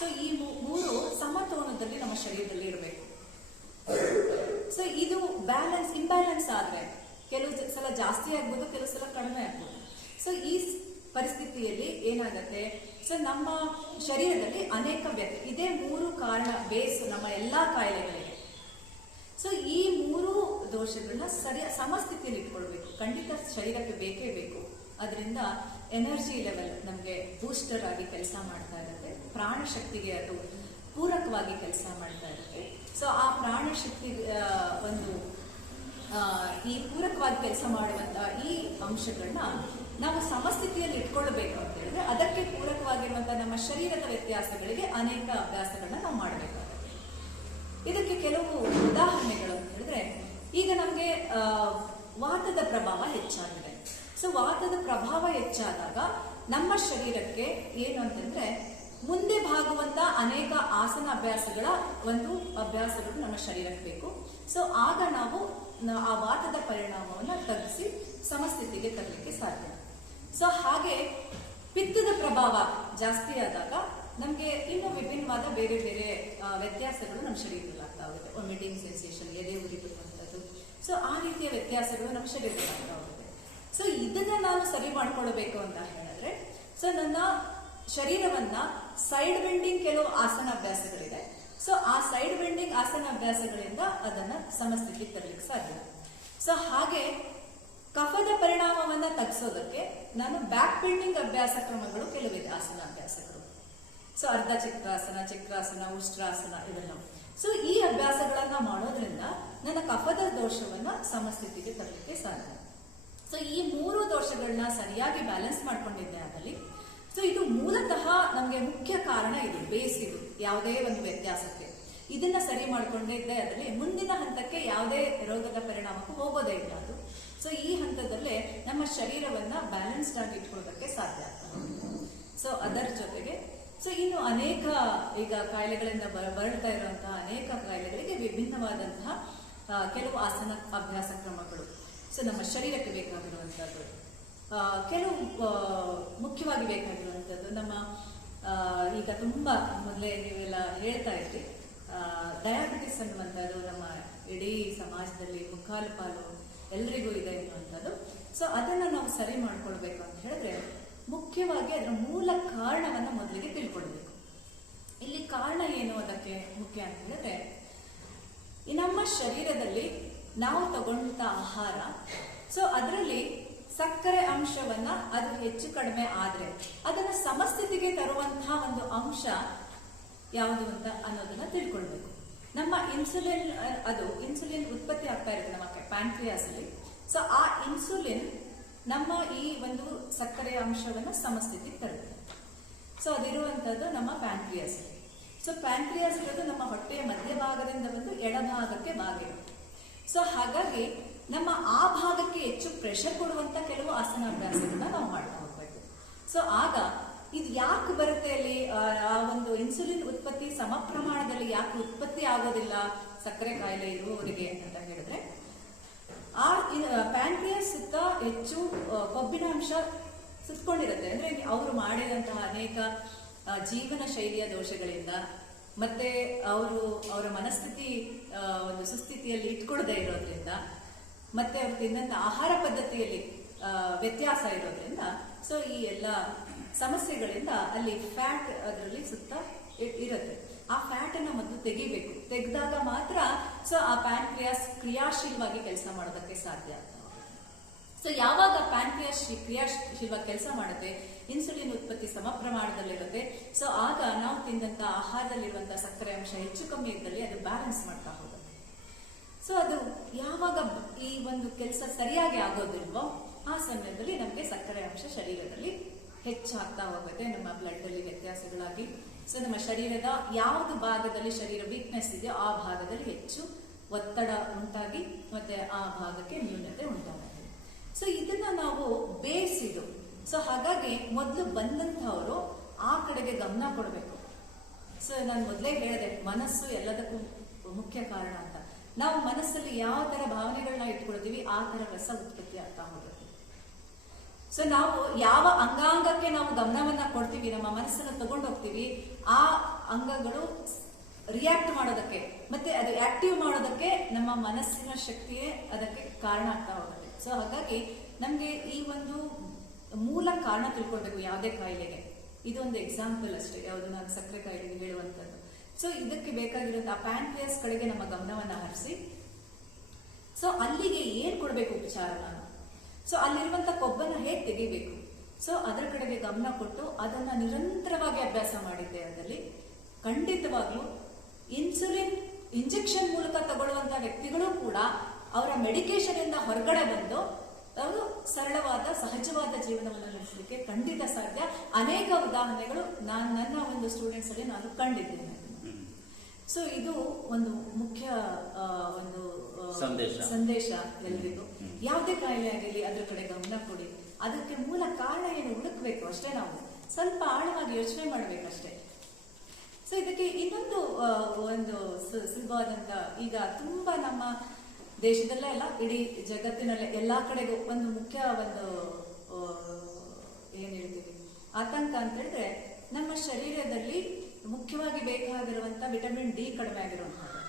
ಸೊ ಈ ಮೂರು ಸಮತೋಲನದಲ್ಲಿ ನಮ್ಮ ಶರೀರದಲ್ಲಿ ಇರಬೇಕು. ಸೊ ಇದು ಇಂಬ್ಯಾಲೆನ್ಸ್ ಆದ್ರೆ ಕೆಲವು ಸಲ ಜಾಸ್ತಿ ಆಗ್ಬೋದು, ಕೆಲವು ಸಲ ಕಡಿಮೆ ಆಗ್ಬೋದು. ಸೊ ಈ ಪರಿಸ್ಥಿತಿಯಲ್ಲಿ ಏನಾಗತ್ತೆ, ಸೊ ನಮ್ಮ ಶರೀರದಲ್ಲಿ ಅನೇಕ ಇದೇ ಮೂರು ಕಾರಣ ಬೇಸ್ ನಮ್ಮ ಎಲ್ಲಾ ಕಾಯಿಲೆಗಳಿಗೆ. ಸೊ ಈ ಮೂರು ದೋಷಗಳನ್ನ ಸಮಸ್ಥಿತಿಯಲ್ಲಿ ಇಟ್ಕೊಳ್ಬೇಕು. ಖಂಡಿತ ಶರೀರಕ್ಕೆ ಬೇಕೇ ಬೇಕು. ಅದರಿಂದ ಎನರ್ಜಿ ಲೆವೆಲ್ ನಮಗೆ ಬೂಸ್ಟರ್ ಆಗಿ ಕೆಲಸ ಮಾಡ್ತಾ ಇರುತ್ತೆ, ಪ್ರಾಣ ಶಕ್ತಿಗೆ ಅದು ಪೂರಕವಾಗಿ ಕೆಲಸ ಮಾಡ್ತಾ ಇರುತ್ತೆ. ಸೊ ಆ ಪ್ರಾಣ ಶಕ್ತಿ ಈ ಪೂರಕವಾಗಿ ಕೆಲಸ ಮಾಡುವಂತಹ ಈ ಅಂಶಗಳನ್ನ ನಾವು ಸಮಸ್ಥಿತಿಯಲ್ಲಿ ಇಟ್ಕೊಳ್ಬೇಕು ಅಂತ ಹೇಳಿದ್ರೆ, ಅದಕ್ಕೆ ಪೂರಕವಾಗಿರುವಂತಹ ನಮ್ಮ ಶರೀರದ ವ್ಯತ್ಯಾಸಗಳಿಗೆ ಅನೇಕ ಅಭ್ಯಾಸಗಳನ್ನ ನಾವು ಮಾಡಬೇಕಾಗುತ್ತೆ. ಇದಕ್ಕೆ ಕೆಲವು ಉದಾಹರಣೆಗಳು ಅಂತ ಹೇಳಿದ್ರೆ, ಈಗ ನಮ್ಗೆ ವಾತದ ಪ್ರಭಾವ ಹೆಚ್ಚಾಗಿದೆ. ಸೊ ವಾತದ ಪ್ರಭಾವ ಹೆಚ್ಚಾದಾಗ ನಮ್ಮ ಶರೀರಕ್ಕೆ ಏನು ಅಂತಂದ್ರೆ, ಮುಂದೆ ಬಾಗುವಂತ ಅನೇಕ ಆಸನ ಅಭ್ಯಾಸಗಳ ಅಭ್ಯಾಸಗಳು ನಮ್ಮ ಶರೀರಕ್ಕೆ ಬೇಕು. ಸೊ ಆಗ ನಾವು ಆ ವಾತದ ಪರಿಣಾಮವನ್ನ ತಗ್ಗಿಸಿ ಸಮಸ್ಥಿತಿಗೆ ತರಲಿಕ್ಕೆ ಸಾಧ್ಯ. ಸೊ ಹಾಗೆ ಪಿತ್ತದ ಪ್ರಭಾವ ಜಾಸ್ತಿ ಆದಾಗ ನಮ್ಗೆ ಇನ್ನೂ ವಿಭಿನ್ನವಾದ ಬೇರೆ ಬೇರೆ ವ್ಯತ್ಯಾಸಗಳು ನಮ್ಮ ಶರೀರದಲ್ಲಿ ಆಗ್ತಾ ಹೋಗುತ್ತೆ. ವಾಮಿಟಿಂಗ್ ಸೆನ್ಸೇಷನ್, ಎದೆ ಉರಿ ಬರುವಂಥದ್ದು, ಸೊ ಆ ರೀತಿಯ ವ್ಯತ್ಯಾಸಗಳು ನಮ್ಮ ಶರೀರದಲ್ಲಿ ಆಗ್ತಾ ಹೋಗುತ್ತೆ. ಸೊ ಇದನ್ನ ನಾನು ಸರಿ ಮಾಡ್ಕೊಳ್ಬೇಕು ಅಂತ ಹೇಳಿದ್ರೆ, ಸೊ ನನ್ನ ಶರೀರವನ್ನ ಸೈಡ್ ಬೆಂಡಿಂಗ್ ಕೆಲವು ಆಸನ ಅಭ್ಯಾಸಗಳಿದೆ. ಸೊ ಆ ಸೈಡ್ ಬೆಂಡಿಂಗ್ ಆಸನ ಅಭ್ಯಾಸಗಳಿಂದ ಅದನ್ನ ಸಮಸ್ಥಿತಿಗೆ ತರಲಿಕ್ಕೆ ಸಾಧ್ಯ. ಸೊ ಹಾಗೆ ಕಫದ ಪರಿಣಾಮವನ್ನ ತಗ್ಸೋದಕ್ಕೆ ನಾನು ಬ್ಯಾಕ್ ಬೆಂಡಿಂಗ್ ಅಭ್ಯಾಸ ಕ್ರಮಗಳು ಕೆಲವಿದೆ, ಆಸನ ಅಭ್ಯಾಸಗಳು. ಸೊ ಅರ್ಧ ಚಕ್ರಾಸನ, ಉಷ್ಟ್ರಾಸನ ಇವೆಲ್ಲ. ಸೊ ಈ ಅಭ್ಯಾಸಗಳನ್ನ ಮಾಡೋದ್ರಿಂದ ನನ್ನ ಕಫದ ದೋಷವನ್ನ ಸಮಸ್ಥಿತಿಗೆ ತರಲಿಕ್ಕೆ ಸಾಧ್ಯ. ಸೊ ಈ ಮೂರು ದೋಷಗಳನ್ನ ಸರಿಯಾಗಿ ಬ್ಯಾಲೆನ್ಸ್ ಮಾಡ್ಕೊಂಡಿದ್ದೆ ಆದಲ್ಲಿ ಸೊ ಇದು ಮೂಲತಃ ನಮಗೆ ಮುಖ್ಯ ಕಾರಣ, ಇದು ಬೇಸ್, ಇದು ಯಾವುದೇ ಒಂದು ವ್ಯತ್ಯಾಸಕ್ಕೆ. ಇದನ್ನ ಸರಿ ಮಾಡ್ಕೊಂಡೇ ಇದ್ದರೆ ಅದರಲ್ಲಿ ಮುಂದಿನ ಹಂತಕ್ಕೆ ಯಾವುದೇ ರೋಗದ ಪರಿಣಾಮಕ್ಕೂ ಹೋಗೋದೇ ಇಲ್ಲ ಅದು. ಸೊ ಈ ಹಂತದಲ್ಲೇ ನಮ್ಮ ಶರೀರವನ್ನ ಬ್ಯಾಲೆನ್ಸ್ಡ್ ಆಗಿ ಇಟ್ಕೊಳ್ಳೋದಕ್ಕೆ ಸಾಧ್ಯ ಆಗ್ತದೆ. ಸೊ ಅದರ ಜೊತೆಗೆ ಸೊ ಇನ್ನು ಅನೇಕ ಈಗ ಕಾಯಿಲೆಗಳಿಂದ ಬರಳ್ತಾ ಇರುವಂತಹ ಅನೇಕ ಕಾಯಿಲೆಗಳಿಗೆ ವಿಭಿನ್ನವಾದಂತಹ ಕೆಲವು ಆಸನ ಅಭ್ಯಾಸ ಕ್ರಮಗಳು, ಸೊ ನಮ್ಮ ಶರೀರಕ್ಕೆ ಬೇಕಾಗಿರುವಂಥದ್ದು, ಕೆಲವು ಮುಖ್ಯವಾಗಿ ಬೇಕಾಗಿರುವಂಥದ್ದು ನಮ್ಮ ಈಗ ತುಂಬಾ ಮೊದಲೇ ನೀವೆಲ್ಲ ಹೇಳ್ತಾ ಇದ್ರಿ, ಡಯಾಬಿಟಿಸ್ ಅನ್ನುವಂಥದ್ದು ನಮ್ಮ ಇಡೀ ಸಮಾಜದಲ್ಲಿ ಮುಕ್ಕಾಲು ಪಾಲು ಎಲ್ರಿಗೂ ಇದೆ ಅನ್ನುವಂಥದ್ದು. ಸೊ ಅದನ್ನ ನಾವು ಸರಿ ಮಾಡ್ಕೊಳ್ಬೇಕು ಅಂತ ಹೇಳಿದ್ರೆ ಮುಖ್ಯವಾಗಿ ಅದರ ಮೂಲ ಕಾರಣವನ್ನ ಮೊದಲಿಗೆ ತಿಳ್ಕೊಳ್ಬೇಕು. ಇಲ್ಲಿ ಕಾರಣ ಏನು ಅದಕ್ಕೆ ಮುಖ್ಯ ಅಂತ ಹೇಳಿದ್ರೆ, ಈ ನಮ್ಮ ಶರೀರದಲ್ಲಿ ನಾವು ತಗೊಂಡ ಆಹಾರ, ಸೊ ಅದರಲ್ಲಿ ಸಕ್ಕರೆ ಅಂಶವನ್ನ ಅದು ಹೆಚ್ಚು ಕಡಿಮೆ ಆದ್ರೆ ಅದನ್ನ ಸಮಸ್ಥಿತಿಗೆ ತರುವಂತಹ ಒಂದು ಅಂಶ ಯಾವುದು ಅಂತ ಅನ್ನೋದನ್ನ ತಿಳ್ಕೊಳ್ಬೇಕು. ನಮ್ಮ ಇನ್ಸುಲಿನ್, ಅದು ಇನ್ಸುಲಿನ್ ಉತ್ಪತ್ತಿ ಆಗ್ತಾ ಇರುತ್ತೆ ನಮ್ಮ ಪ್ಯಾಂಕ್ರಿಯಾಸ್ ಅಲ್ಲಿ. ಸೊ ಆ ಇನ್ಸುಲಿನ್ ನಮ್ಮ ಈ ಒಂದು ಸಕ್ಕರೆ ಅಂಶವನ್ನ ಸಮಸ್ಥಿತಿಗೆ ತರುತ್ತೆ. ಸೊ ಅದಿರುವಂತದ್ದು ನಮ್ಮ ಪ್ಯಾಂಕ್ರಿಯಾಸ್ ಅಲ್ಲಿ. ಸೊ ಪ್ಯಾಂಕ್ರಿಯಾಸ್ ಇರೋದು ನಮ್ಮ ಹೊಟ್ಟೆಯ ಮಧ್ಯಭಾಗದಿಂದ ಒಂದು ಎಡಭಾಗಕ್ಕೆ ಬಾಗಿರುತ್ತೆ. ಸೊ ಹಾಗಾಗಿ ನಮ್ಮ ಆ ಭಾಗಕ್ಕೆ ಹೆಚ್ಚು ಪ್ರೆಷರ್ ಕೊಡುವಂತ ಕೆಲವು ಆಸನಾಭ್ಯಾಸಗಳನ್ನ ನಾವು ಮಾಡ್ತಾ ಹೋಗ್ಬೇಕು. ಸೊ ಆಗ ಇದು ಯಾಕೆ ಬರುತ್ತೆ ಅಲ್ಲಿ, ಆ ಒಂದು ಇನ್ಸುಲಿನ್ ಉತ್ಪತ್ತಿ ಸಮ ಪ್ರಮಾಣದಲ್ಲಿ ಯಾಕೆ ಉತ್ಪತ್ತಿ ಆಗೋದಿಲ್ಲ ಸಕ್ಕರೆ ಕಾಯಿಲೆ ಇರುವವರಿಗೆ ಅಂತ ಹೇಳಿದ್ರೆ, ಆ ಪ್ಯಾಂಕ್ರಿಯಾಸ್ ಸುತ್ತ ಹೆಚ್ಚು ಕೊಬ್ಬಿನ ಅಂಶ ಸುತ್ತಕೊಂಡಿರುತ್ತೆ. ಅಂದ್ರೆ ಅವರು ಮಾಡಿದಂತಹ ಅನೇಕ ಜೀವನ ಶೈಲಿಯ ದೋಷಗಳಿಂದ, ಮತ್ತೆ ಅವರ ಮನಸ್ಥಿತಿ ಒಂದು ಸುಸ್ಥಿತಿಯಲ್ಲಿ ಇಟ್ಕೊಡದೇ ಇರೋದ್ರಿಂದ, ಮತ್ತೆ ಅವರು ತಿನ್ನಂತ ಆಹಾರ ಪದ್ಧತಿಯಲ್ಲಿ ವ್ಯತ್ಯಾಸ ಇರೋದ್ರಿಂದ, ಸೊ ಈ ಎಲ್ಲ ಸಮಸ್ಯೆಗಳಿಂದ ಅಲ್ಲಿ ಫ್ಯಾಟ್ ಅದರಲ್ಲಿ ಸುತ್ತ ಇರುತ್ತೆ. ಆ ಫ್ಯಾಟ್ ಅನ್ನ ಮೊದಲು ತೆಗಿಬೇಕು. ತೆಗೆದಾಗ ಮಾತ್ರ ಸೊ ಆ ಪ್ಯಾಂಕ್ರಿಯಾಸ್ ಕ್ರಿಯಾಶೀಲವಾಗಿ ಕೆಲಸ ಮಾಡೋದಕ್ಕೆ ಸಾಧ್ಯ. ಸೊ ಯಾವಾಗ ಪ್ಯಾಂಕ್ರಿಯಾಸ್ ಕ್ರಿಯಾಶೀಲವಾಗಿ ಕೆಲಸ ಮಾಡುತ್ತೆ, ಇನ್ಸುಲಿನ್ ಉತ್ಪತ್ತಿ ಸಮ ಪ್ರಮಾಣದಲ್ಲಿರುತ್ತೆ. ಸೊ ಆಗ ನಾವು ತಿಂದಂತ ಆಹಾರದಲ್ಲಿರುವಂತಹ ಸಕ್ಕರೆ ಅಂಶ ಹೆಚ್ಚು ಕಮ್ಮಿ ಇದ್ದಲ್ಲಿ ಅದು ಬ್ಯಾಲೆನ್ಸ್ ಮಾಡ್ತಾ ಹೋಗುತ್ತೆ. ಸೊ ಅದು ಯಾವಾಗ ಈ ಒಂದು ಕೆಲಸ ಸರಿಯಾಗಿ ಆಗೋದಿಲ್ವೋ ಆ ಸಮಯದಲ್ಲಿ ನಮಗೆ ಸಕ್ಕರೆ ಅಂಶ ಶರೀರದಲ್ಲಿ ಹೆಚ್ಚಾಗ್ತಾ ಹೋಗುತ್ತೆ, ನಮ್ಮ ಬ್ಲಡ್ ಅಲ್ಲಿ ವ್ಯತ್ಯಾಸಗಳಾಗಿ. ಸೊ ನಮ್ಮ ಶರೀರದ ಯಾವುದು ಭಾಗದಲ್ಲಿ ಶರೀರ ವೀಕ್ನೆಸ್ ಇದೆಯೋ ಆ ಭಾಗದಲ್ಲಿ ಹೆಚ್ಚು ಒತ್ತಡ ಉಂಟಾಗಿ ಮತ್ತೆ ಆ ಭಾಗಕ್ಕೆ ನ್ಯೂನತೆ ಉಂಟಾಗುತ್ತೆ. ಸೊ ಇದನ್ನ ನಾವು ಬೇಸಿದು. ಸೊ ಹಾಗಾಗಿ ಮೊದಲು ಬಂದಂತಹವರು ಆ ಕಡೆಗೆ ಗಮನ ಕೊಡಬೇಕು. ಸೊ ನಾನು ಮೊದಲೇ ಹೇಳಿದೆ, ಮನಸ್ಸು ಎಲ್ಲದಕ್ಕೂ ಮುಖ್ಯ ಕಾರಣ ಅಂತ. ನಾವು ಮನಸ್ಸಲ್ಲಿ ಯಾವ ತರ ಭಾವನೆಗಳನ್ನ ಇಟ್ಕೊಳ್ತೀವಿ ಆ ತರ ರಸ ಉತ್ಪತ್ತಿ ಆಗ್ತಾ ಹೋಗುತ್ತೆ. ಸೊ ನಾವು ಯಾವ ಅಂಗಾಂಗಕ್ಕೆ ನಾವು ಗಮನವನ್ನ ಕೊಡ್ತೀವಿ, ನಮ್ಮ ಮನಸ್ಸನ್ನು ತಗೊಂಡು ಹೋಗ್ತೀವಿ, ಆ ಅಂಗಗಳು ರಿಯಾಕ್ಟ್ ಮಾಡೋದಕ್ಕೆ ಮತ್ತೆ ಅದು ಆಕ್ಟಿವ್ ಮಾಡೋದಕ್ಕೆ ನಮ್ಮ ಮನಸ್ಸಿನ ಶಕ್ತಿಯೇ ಅದಕ್ಕೆ ಕಾರಣ ಆಗ್ತಾ ಹೋಗುತ್ತೆ. ಸೊ ಹಾಗಾಗಿ ನಮ್ಗೆ ಈ ಒಂದು ಮೂಲ ಕಾರಣ ತಿಳ್ಕೊಳ್ಬೇಕು ಯಾವುದೇ ಕಾಯಿಲೆಗೆ. ಇದೊಂದು ಎಕ್ಸಾಂಪಲ್ ಅಷ್ಟೇ, ಯಾವುದು ನಾನು ಸಕ್ಕರೆ ಕಾಯಿಲೆಗೆ ಹೇಳುವಂಥದ್ದು. ಸೊ ಇದಕ್ಕೆ ಬೇಕಾಗಿರುವಂತಹ ಪ್ಯಾಂಕ್ರಿಯಾಸ್ ಕಡೆಗೆ ನಮ್ಮ ಗಮನವನ್ನ ಹರಿಸಿ, ಸೊ ಅಲ್ಲಿಗೆ ಏನ್ ಕೊಡ್ಬೇಕು ಉಪಚಾರ, ನಾನು ಸೊ ಅಲ್ಲಿರುವಂತ ಕೊಬ್ಬನ್ನ ಹೇಗೆ ತೆಗಿಬೇಕು, ಸೊ ಅದರ ಕಡೆಗೆ ಗಮನ ಕೊಟ್ಟು ಅದನ್ನ ನಿರಂತರವಾಗಿ ಅಭ್ಯಾಸ ಮಾಡಿದ್ದೆ ಅದರಲ್ಲಿ ಖಂಡಿತವಾಗ್ಲೂ ಇನ್ಸುಲಿನ್ ಇಂಜೆಕ್ಷನ್ ಮೂಲಕ ತಗೊಳ್ಳುವಂತ ವ್ಯಕ್ತಿಗಳು ಕೂಡ ಅವರ ಮೆಡಿಕೇಶನ್ ಇಂದ ಹೊರಗಡೆ ಬಂದು ಅವರು ಸರಳವಾದ ಸಹಜವಾದ ಜೀವನವನ್ನು ನಡೆಸಲಿಕ್ಕೆ ಖಂಡಿತ ಸಾಧ್ಯ. ಅನೇಕ ಉದಾಹರಣೆಗಳು ನನ್ನ ಒಂದು ಸ್ಟೂಡೆಂಟ್ಸ್ ಅಲ್ಲಿ ನಾನು ಕಂಡಿದ್ದೇನೆ. ಸೊ ಇದು ಒಂದು ಮುಖ್ಯ ಒಂದು ಸಂದೇಶ ಎಲ್ರಿಗೂ. ಯಾವುದೇ ಕಾಯಿಲೆ ಆಗಿರಲಿ ಅದ್ರ ಕಡೆ ಗಮನ ಕೊಡಿ, ಅದಕ್ಕೆ ಮೂಲ ಕಾರಣ ಏನು ಹುಡುಕ್ಬೇಕು ಅಷ್ಟೇ. ನಾವು ಸ್ವಲ್ಪ ಆಳವಾಗಿ ಯೋಚನೆ ಮಾಡ್ಬೇಕಷ್ಟೇ. ಸೊ ಇದಕ್ಕೆ ಇನ್ನೊಂದು ಒಂದು ಸುಲಭವಾದಂತ, ಈಗ ತುಂಬಾ ನಮ್ಮ ದೇಶದಲ್ಲೇ ಅಲ್ಲ ಇಡೀ ಜಗತ್ತಿನಲ್ಲೇ ಎಲ್ಲಾ ಕಡೆಗೂ ಒಂದು ಮುಖ್ಯ ಒಂದು ಏನ್ ಹೇಳ್ತೀವಿ ಆತಂಕ ಅಂತ ಹೇಳಿದ್ರೆ, ನಮ್ಮ ಶರೀರದಲ್ಲಿ ಮುಖ್ಯವಾಗಿ ಬೇಕಾಗಿರುವಂತ ವಿಟಮಿನ್ ಡಿ ಕಡಿಮೆ ಆಗಿರುವಂತದ್ದು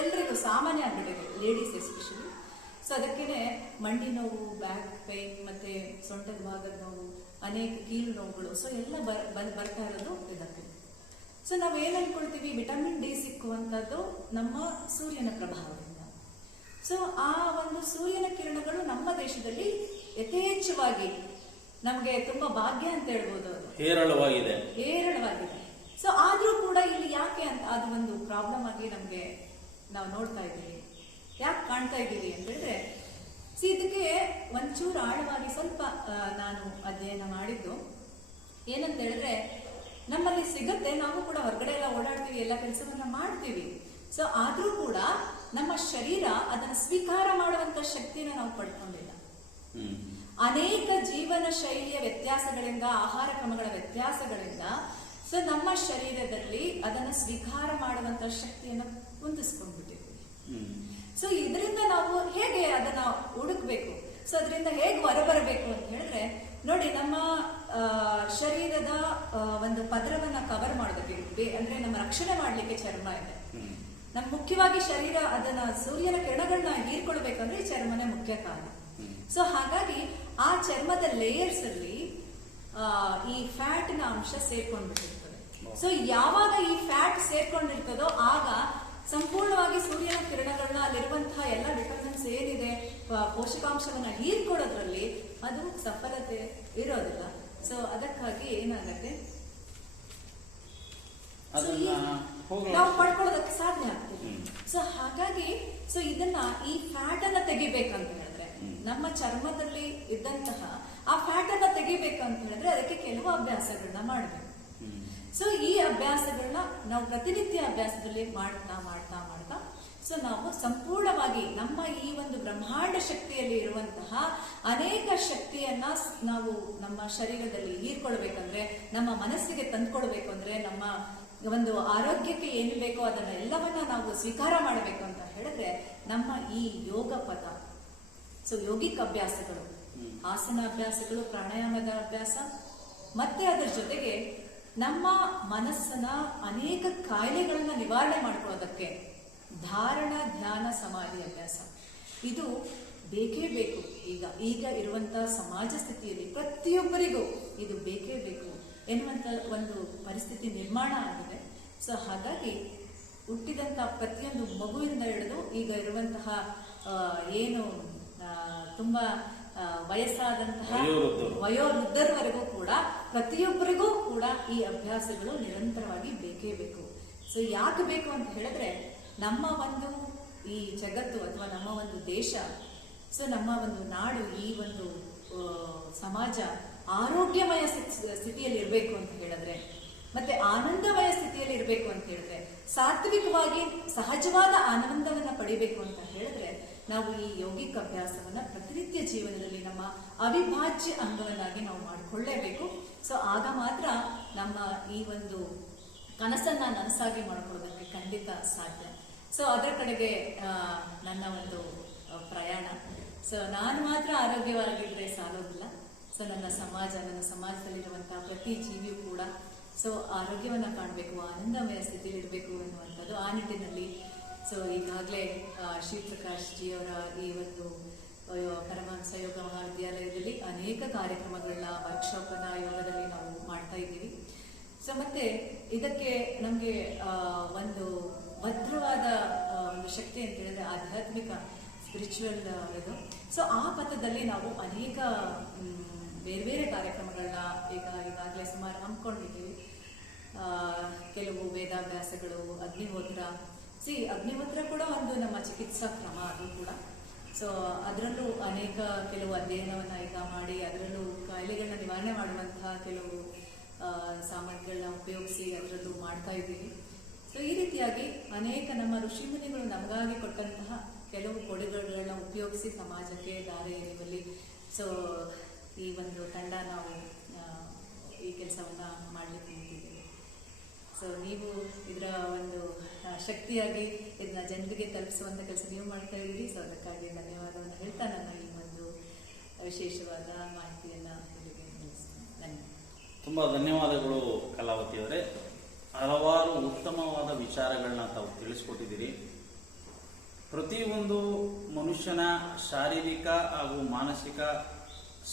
ಎಲ್ರಿಗೂ ಸಾಮಾನ್ಯ ಆಗ್ಬಿಟ್ಟಿದೆ, ಲೇಡೀಸ್ ಎಸ್ಪೆಷಲಿ. ಸೊ ಅದಕ್ಕೇನೆ ಮಂಡಿ ನೋವು, ಬ್ಯಾಕ್ ಪೈನ್, ಮತ್ತೆ ಸೊಂಟದ ಭಾಗದ ನೋವು, ಅನೇಕ ಕೀಲು ನೋವುಗಳು, ಸೊ ಎಲ್ಲ ಬರ್ತಾ ಇರೋದು ಇದಕ್ಕೆ. ಸೊ ನಾವೇನ್ ಅನ್ಕೊಳ್ತೀವಿ, ವಿಟಮಿನ್ ಡಿ ಸಿಕ್ಕುವಂತದ್ದು ನಮ್ಮ ಸೂರ್ಯನ ಪ್ರಭಾವದಿಂದ. ಸೊ ಆ ಒಂದು ಸೂರ್ಯನ ಕಿರಣಗಳು ನಮ್ಮ ದೇಶದಲ್ಲಿ ಯಥೇಚ್ಛವಾಗಿ ನಮ್ಗೆ ತುಂಬಾ ಭಾಗ್ಯ ಅಂತ ಹೇಳ್ಬೋದು, ಅದು ಹೇರಳವಾಗಿದೆ. ಸೊ ಆದ್ರೂ ಕೂಡ ಇಲ್ಲಿ ಯಾಕೆ ಅಂತ ಅದು ಒಂದು ಪ್ರಾಬ್ಲಮ್ ಆಗಿ ನಮ್ಗೆ ನಾವು ನೋಡ್ತಾ ಇದ್ದೀವಿ. ಯಾಕೆ ಕಾಣ್ತಾ ಇದ್ದೀವಿ ಅಂತ ಹೇಳಿದ್ರೆ, ಇದಕ್ಕೆ ಒಂಚೂರು ಆಳವಾಗಿ ಸ್ವಲ್ಪ ನಾನು ಅಧ್ಯಯನ ಮಾಡಿದ್ದು, ಏನಂತ ಹೇಳಿದ್ರೆ ನಮ್ಮಲ್ಲಿ ಸಿಗುತ್ತೆ, ನಾವು ಕೂಡ ಹೊರಗಡೆ ಎಲ್ಲ ಓಡಾಡ್ತೀವಿ, ಎಲ್ಲ ಕೆಲಸವನ್ನ ಮಾಡ್ತೀವಿ. ಸೊ ಆದ್ರೂ ಕೂಡ ನಮ್ಮ ಶರೀರ ಅದನ್ನ ಸ್ವೀಕಾರ ಮಾಡುವಂತ ಶಕ್ತಿನ ನಾವು ಪಡ್ಕೊಂಡಿಲ್ಲ. ಅನೇಕ ಜೀವನ ಶೈಲಿಯ ವ್ಯತ್ಯಾಸಗಳಿಂದ, ಆಹಾರ ಕ್ರಮಗಳ ವ್ಯತ್ಯಾಸಗಳಿಂದ ಸೊ ನಮ್ಮ ಶರೀರದಲ್ಲಿ ಅದನ್ನ ಸ್ವೀಕಾರ ಮಾಡುವಂತ ಶಕ್ತಿಯನ್ನ ಕುಂದಿಸ್ಕೊಂಡ್ಬಿಟ್ಟಿದ್ವಿ. ಸೊ ಇದರಿಂದ ನಾವು ಹೇಗೆ ಅದನ್ನ ಹುಡುಕ್ಬೇಕು, ಸೊ ಅದರಿಂದ ಹೇಗೆ ಹೊರಬರಬೇಕು ಅಂತ ಹೇಳಿದ್ರೆ, ನೋಡಿ ನಮ್ಮ ಶರೀರದ ಒಂದು ಪದರವನ್ನ ಕವರ್ ಮಾಡೋದಕ್ಕೆ ಅಂದ್ರೆ ನಮ್ಮ ರಕ್ಷಣೆ ಮಾಡ್ಲಿಕ್ಕೆ ಚರ್ಮ ಇದೆ. ನಮ್ ಮುಖ್ಯವಾಗಿ ಶರೀರ ಅದನ್ನ ಸೂರ್ಯನ ಕಿರಣಗಳನ್ನ ಹೀರ್ಕೊಳ್ಬೇಕಂದ್ರೆ ಈ ಚರ್ಮನೇ ಮುಖ್ಯ ಕಾರಣ. ಸೊ ಹಾಗಾಗಿ ಆ ಚರ್ಮದ ಲೇಯರ್ಸ್ ಅಲ್ಲಿ ಈ ಫ್ಯಾಟ್ ನ ಅಂಶ ಸೇರ್ಕೊಂಡ್ಬಿಟ್ಟಿರ್ತದೆ. ಸೊ ಯಾವಾಗ ಈ ಫ್ಯಾಟ್ ಸೇರ್ಕೊಂಡಿರ್ತದೋ ಆಗ ಸಂಪೂರ್ಣವಾಗಿ ಸೂರ್ಯನ ಕಿರಣಗಳನ್ನ ಅಲ್ಲಿರುವಂತಹ ಎಲ್ಲ ವಿಟಮಿನ್ಸ್ ಏನಿದೆ, ಪೋಷಕಾಂಶವನ್ನ ಹೀರ್ಕೊಡೋದ್ರಲ್ಲಿ ಅದು ಸಫಲತೆ ಇರೋದಿಲ್ಲ. ಸೊ ಅದಕ್ಕಾಗಿ ಏನಾಗತ್ತೆ, ನಾವು ಪಡ್ಕೊಳ್ಳೋದಕ್ಕೆ ಸಾಧ್ಯ ಆಗ್ತದೆ. ಸೊ ಹಾಗಾಗಿ ಸೊ ಇದನ್ನ ಈ ಫ್ಯಾಟ್ ಅನ್ನ ತೆಗಿಬೇಕಂತ ಹೇಳಿದ್ರೆ, ನಮ್ಮ ಚರ್ಮದಲ್ಲಿ ಇದ್ದಂತಹ ಆ ಫ್ಯಾಟ್ ಅನ್ನ ತೆಗಿಬೇಕಂತ ಹೇಳಿದ್ರೆ ಅದಕ್ಕೆ ಕೆಲವು ಅಭ್ಯಾಸಗಳನ್ನ ಮಾಡಬೇಕು. ಸೊ ಈ ಅಭ್ಯಾಸಗಳನ್ನ ನಾವು ಪ್ರತಿನಿತ್ಯ ಅಭ್ಯಾಸದಲ್ಲಿ ಮಾಡ್ತಾ ಮಾಡ್ತಾ ಮಾಡ್ತಾ ಸೊ ನಾವು ಸಂಪೂರ್ಣವಾಗಿ ನಮ್ಮ ಈ ಒಂದು ಬ್ರಹ್ಮಾಂಡ ಶಕ್ತಿಯಲ್ಲಿ ಇರುವಂತಹ ಅನೇಕ ಶಕ್ತಿಯನ್ನ ನಾವು ನಮ್ಮ ಶರೀರದಲ್ಲಿ ಹೀರ್ಕೊಳ್ಬೇಕಂದ್ರೆ, ನಮ್ಮ ಮನಸ್ಸಿಗೆ ತಂದ್ಕೊಳ್ಬೇಕು ಅಂದ್ರೆ, ನಮ್ಮ ಒಂದು ಆರೋಗ್ಯಕ್ಕೆ ಏನು ಬೇಕೋ ಅದನ್ನ ಎಲ್ಲವನ್ನ ನಾವು ಸ್ವೀಕಾರ ಮಾಡಬೇಕು ಅಂತ ಹೇಳಿದ್ರೆ ನಮ್ಮ ಈ ಯೋಗ ಪದ, ಸೊ ಯೋಗಿಕ್ ಅಭ್ಯಾಸಗಳು, ಆಸನ ಅಭ್ಯಾಸಗಳು, ಪ್ರಾಣಾಯಾಮದ ಅಭ್ಯಾಸ, ಮತ್ತೆ ಅದರ ಜೊತೆಗೆ ನಮ್ಮ ಮನಸ್ಸನ್ನ ಅನೇಕ ಕಾಯಿಲೆಗಳನ್ನ ನಿವಾರಣೆ ಮಾಡ್ಕೊಳ್ಳೋದಕ್ಕೆ ಧಾರಣ, ಧ್ಯಾನ, ಸಮಾಧಿ ಅಭ್ಯಾಸ ಇದು ಬೇಕೇ ಬೇಕು. ಈಗ ಇರುವಂತಹ ಸಮಾಜ ಸ್ಥಿತಿಯಲ್ಲಿ ಪ್ರತಿಯೊಬ್ಬರಿಗೂ ಇದು ಬೇಕೇ ಬೇಕು ಎನ್ನುವಂತ ಒಂದು ಪರಿಸ್ಥಿತಿ ನಿರ್ಮಾಣ ಆಗಿದೆ. ಸೊ ಹಾಗಾಗಿ ಹುಟ್ಟಿದಂತ ಪ್ರತಿಯೊಂದು ಮಗುವಿಂದ ಹಿಡಿದು ಈಗ ಇರುವಂತಹ ಏನು ತುಂಬಾ ವಯಸ್ಸಾದಂತಹ ವಯೋವೃದ್ಧರವರೆಗೂ ಕೂಡ ಪ್ರತಿಯೊಬ್ಬರಿಗೂ ಕೂಡ ಈ ಅಭ್ಯಾಸಗಳು ನಿರಂತರವಾಗಿ ಬೇಕೇ ಬೇಕು. ಸೊ ಯಾಕೆ ಬೇಕು ಅಂತ ಹೇಳಿದ್ರೆ, ನಮ್ಮ ಒಂದು ಈ ಜಗತ್ತು ಅಥವಾ ನಮ್ಮ ಒಂದು ದೇಶ, ಸೊ ನಮ್ಮ ಒಂದು ನಾಡು, ಈ ಒಂದು ಸಮಾಜ ಆರೋಗ್ಯಮಯ ಸ್ಥಿತಿಯಲ್ಲಿ ಇರಬೇಕು ಅಂತ ಹೇಳಿದ್ರೆ, ಮತ್ತೆ ಆನಂದಮಯ ಸ್ಥಿತಿಯಲ್ಲಿ ಇರಬೇಕು ಅಂತ ಹೇಳಿದ್ರೆ, ಸಾತ್ವಿಕವಾಗಿ ಸಹಜವಾದ ಆನಂದವನ್ನ ಪಡಿಬೇಕು ಅಂತ ಹೇಳಿದ್ರೆ ನಾವು ಈ ಯೋಗಿಕ್ ಅಭ್ಯಾಸವನ್ನ ಪ್ರತಿನಿತ್ಯ ಜೀವನದಲ್ಲಿ ನಮ್ಮ ಅವಿಭಾಜ್ಯ ಅಂಗವನ್ನಾಗಿ ನಾವು ಮಾಡಿಕೊಳ್ಳೇಬೇಕು. ಸೊ ಆಗ ಮಾತ್ರ ನಮ್ಮ ಈ ಒಂದು ಕನಸನ್ನ ನನಸಾಗಿ ಮಾಡ್ಕೊಳ್ಳೋದಕ್ಕೆ ಖಂಡಿತ ಸಾಧ್ಯ. ಸೊ ಅದರ ಕಡೆಗೆ ನನ್ನ ಒಂದು ಪ್ರಯಾಣ. ಸೊ ನಾನು ಮಾತ್ರ ಆರೋಗ್ಯವಾಗಿದ್ರೆ ಸಾಲೋದಿಲ್ಲ. ಸೊ ನನ್ನ ಸಮಾಜದಲ್ಲಿರುವಂತಹ ಪ್ರತಿ ಜೀವಿಯೂ ಕೂಡ ಸೊ ಆರೋಗ್ಯವನ್ನ ಕಾಣಬೇಕು, ಆನಂದಮಯ ಸ್ಥಿತಿಯಲ್ಲಿ ಇರಬೇಕು ಅನ್ನುವಂಥದ್ದು. ಆ ನಿಟ್ಟಿನಲ್ಲಿ ಸೊ ಈಗಾಗಲೇ ಶ್ರೀ ಪ್ರಕಾಶ್ ಜಿ ಅವರ ಈ ಒಂದು ಪರಮಹಂಸ ಯೋಗ ಮಹಾವಿದ್ಯಾಲಯದಲ್ಲಿ ಅನೇಕ ಕಾರ್ಯಕ್ರಮಗಳನ್ನ, ವರ್ಕ್ಶಾಪ್ ಅನ್ನ ಯೋಗದಲ್ಲಿ ನಾವು ಮಾಡ್ತಾ ಇದ್ದೀವಿ. ಸೊ ಮತ್ತೆ ಇದಕ್ಕೆ ನಮಗೆ ಒಂದು ಭದ್ರವಾದ ಒಂದು ಶಕ್ತಿ ಅಂತ ಹೇಳಿದ್ರೆ ಆಧ್ಯಾತ್ಮಿಕ ಸ್ಪಿರಿಚುವಲ್ ಇದು. ಸೊ ಆ ಪಥದಲ್ಲಿ ನಾವು ಅನೇಕ ಬೇರೆ ಬೇರೆ ಕಾರ್ಯಕ್ರಮಗಳನ್ನ ಈಗಾಗಲೇ ಸುಮಾರು ಹಮ್ಮಿಕೊಂಡಿದ್ದೀವಿ. ಕೆಲವು ವೇದಾಭ್ಯಾಸಗಳು, ಅಗ್ನಿಹೋತ್ರ ಕೂಡ ಒಂದು ನಮ್ಮ ಚಿಕಿತ್ಸಾ ಕ್ರಮ, ಅದು ಕೂಡ. ಸೊ ಅದರಲ್ಲೂ ಅನೇಕ ಕೆಲವು ಅಧ್ಯಯನವನ್ನ ಈಗ ಮಾಡಿ ಅದರಲ್ಲೂ ಕಾಯಿಲೆಗಳನ್ನ ನಿವಾರಣೆ ಮಾಡುವಂತಹ ಕೆಲವು ಸಾಮಗ್ರಿಗಳನ್ನ ಉಪಯೋಗಿಸಿ ಅದರಲ್ಲೂ ಮಾಡ್ತಾ ಇದ್ದೀವಿ. ಸೊ ಈ ರೀತಿಯಾಗಿ ಅನೇಕ ನಮ್ಮ ಋಷಿಮುನಿಗಳು ನಮಗಾಗಿ ಕೊಟ್ಟಂತಹ ಕೆಲವು ಕೊಡುಗೆಗಳನ್ನ ಉಪಯೋಗಿಸಿ ಸಮಾಜಕ್ಕೆ ದಾರಿ ಎರೆಯುವಲ್ಲಿ ಸೊ ಈ ಒಂದು ತಂಡ ನಾವು ಈ ಕೆಲಸವನ್ನ ಮಾಡ್ಲಿಕ್ಕೆ ನಿಂತಿದ್ದೀವಿ. ಸೊ ನೀವು ಇದರ ಒಂದು ಶಕ್ತಿಯಾಗಿ ಇದನ್ನ ಜನರಿಗೆ ತಲುಪಿಸುವಂತ ಕೆಲಸ ನೀವು ಮಾಡ್ತಾ ಇದ್ದೀರಿ. ಸೊ ಅದಕ್ಕಾಗಿ ಧನ್ಯವಾದವನ್ನು ಹೇಳ್ತಾ ನನ್ನ ಈ ಒಂದು ವಿಶೇಷವಾದ ಮಾಹಿತಿಯನ್ನ ನಿಮಗೆ ತಿಳಿಸ್ತೀನಿ. ಧನ್ಯವಾದ. ತುಂಬ ಧನ್ಯವಾದಗಳು ಕಲಾವತಿಯವರೇ. ಹಲವಾರು ಉತ್ತಮವಾದ ವಿಚಾರಗಳನ್ನ ತಾವು ತಿಳಿಸ್ಕೊಟ್ಟಿದ್ದೀರಿ. ಪ್ರತಿಯೊಂದು ಮನುಷ್ಯನ ಶಾರೀರಿಕ ಹಾಗೂ ಮಾನಸಿಕ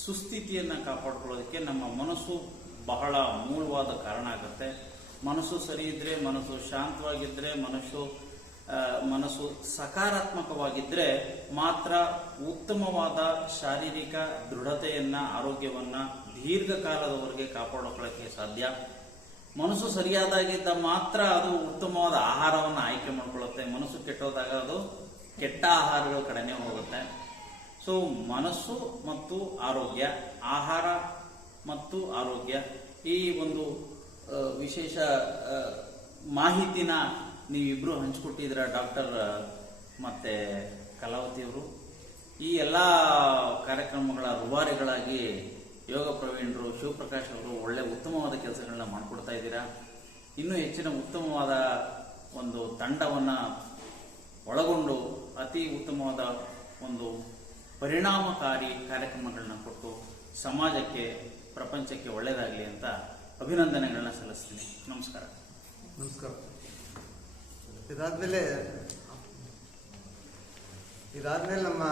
ಸುಸ್ಥಿತಿಯನ್ನು ಕಾಪಾಡ್ಕೊಳ್ಳೋದಕ್ಕೆ ನಮ್ಮ ಮನಸ್ಸು ಬಹಳ ಮೂಲವಾದ ಕಾರಣ ಆಗುತ್ತೆ. ಮನಸ್ಸು ಸರಿ ಇದ್ರೆ, ಮನಸ್ಸು ಶಾಂತವಾಗಿದ್ದರೆ, ಮನಸ್ಸು ಸಕಾರಾತ್ಮಕವಾಗಿದ್ದರೆ ಮಾತ್ರ ಉತ್ತಮವಾದ ಶಾರೀರಿಕ ದೃಢತೆಯನ್ನ, ಆರೋಗ್ಯವನ್ನ ದೀರ್ಘಕಾಲದವರೆಗೆ ಕಾಪಾಡಿಕೊಳ್ಳಕ್ಕೆ ಸಾಧ್ಯ. ಮನಸ್ಸು ಸರಿಯಾದಾಗಿದ್ದ ಮಾತ್ರ ಅದು ಉತ್ತಮವಾದ ಆಹಾರವನ್ನು ಆಯ್ಕೆ ಮಾಡ್ಕೊಳ್ಳುತ್ತೆ. ಮನಸ್ಸು ಕೆಟ್ಟೋದಾಗ ಅದು ಕೆಟ್ಟ ಆಹಾರಗಳ ಕಡೆನೇ ಹೋಗುತ್ತೆ. ಸೊ ಮನಸ್ಸು ಮತ್ತು ಆರೋಗ್ಯ, ಆಹಾರ ಮತ್ತು ಆರೋಗ್ಯ ಈ ಒಂದು ವಿಶೇಷ ಮಾಹಿತಿನ ನೀವಿಬ್ರು ಹಂಚಿಕೊಟ್ಟಿದ್ದೀರ ಡಾಕ್ಟರ್ ಮತ್ತೆ ಕಲಾವತಿಯವರು. ಈ ಎಲ್ಲ ಕಾರ್ಯಕ್ರಮಗಳ ರೂವಾರಿಗಳಾಗಿ ಯೋಗ ಪ್ರವೀಣರು ಶಿವಪ್ರಕಾಶ್ ಅವರು ಒಳ್ಳೆ ಉತ್ತಮವಾದ ಕೆಲಸಗಳನ್ನ ಮಾಡಿಕೊಡ್ತಾ ಇದ್ದೀರಾ. ಇನ್ನೂ ಹೆಚ್ಚಿನ ಉತ್ತಮವಾದ ಒಂದು ತಂಡವನ್ನು ಒಳಗೊಂಡು ಅತಿ ಉತ್ತಮವಾದ ಒಂದು ಪರಿಣಾಮಕಾರಿ ಕಾರ್ಯಕ್ರಮಗಳನ್ನ ಕೊಟ್ಟು ಸಮಾಜಕ್ಕೆ ಪ್ರಪಂಚಕ್ಕೆ ಒಳ್ಳೆಯದಾಗಲಿ ಅಂತ ಅಭಿನಂದನೆಗಳನ್ನ ಸಲ್ಲಿಸ್ತೀನಿ. ನಮಸ್ಕಾರ. ನಮಸ್ಕಾರ. ಇದಾದ್ಮೇಲೆ ನಮ್ಮ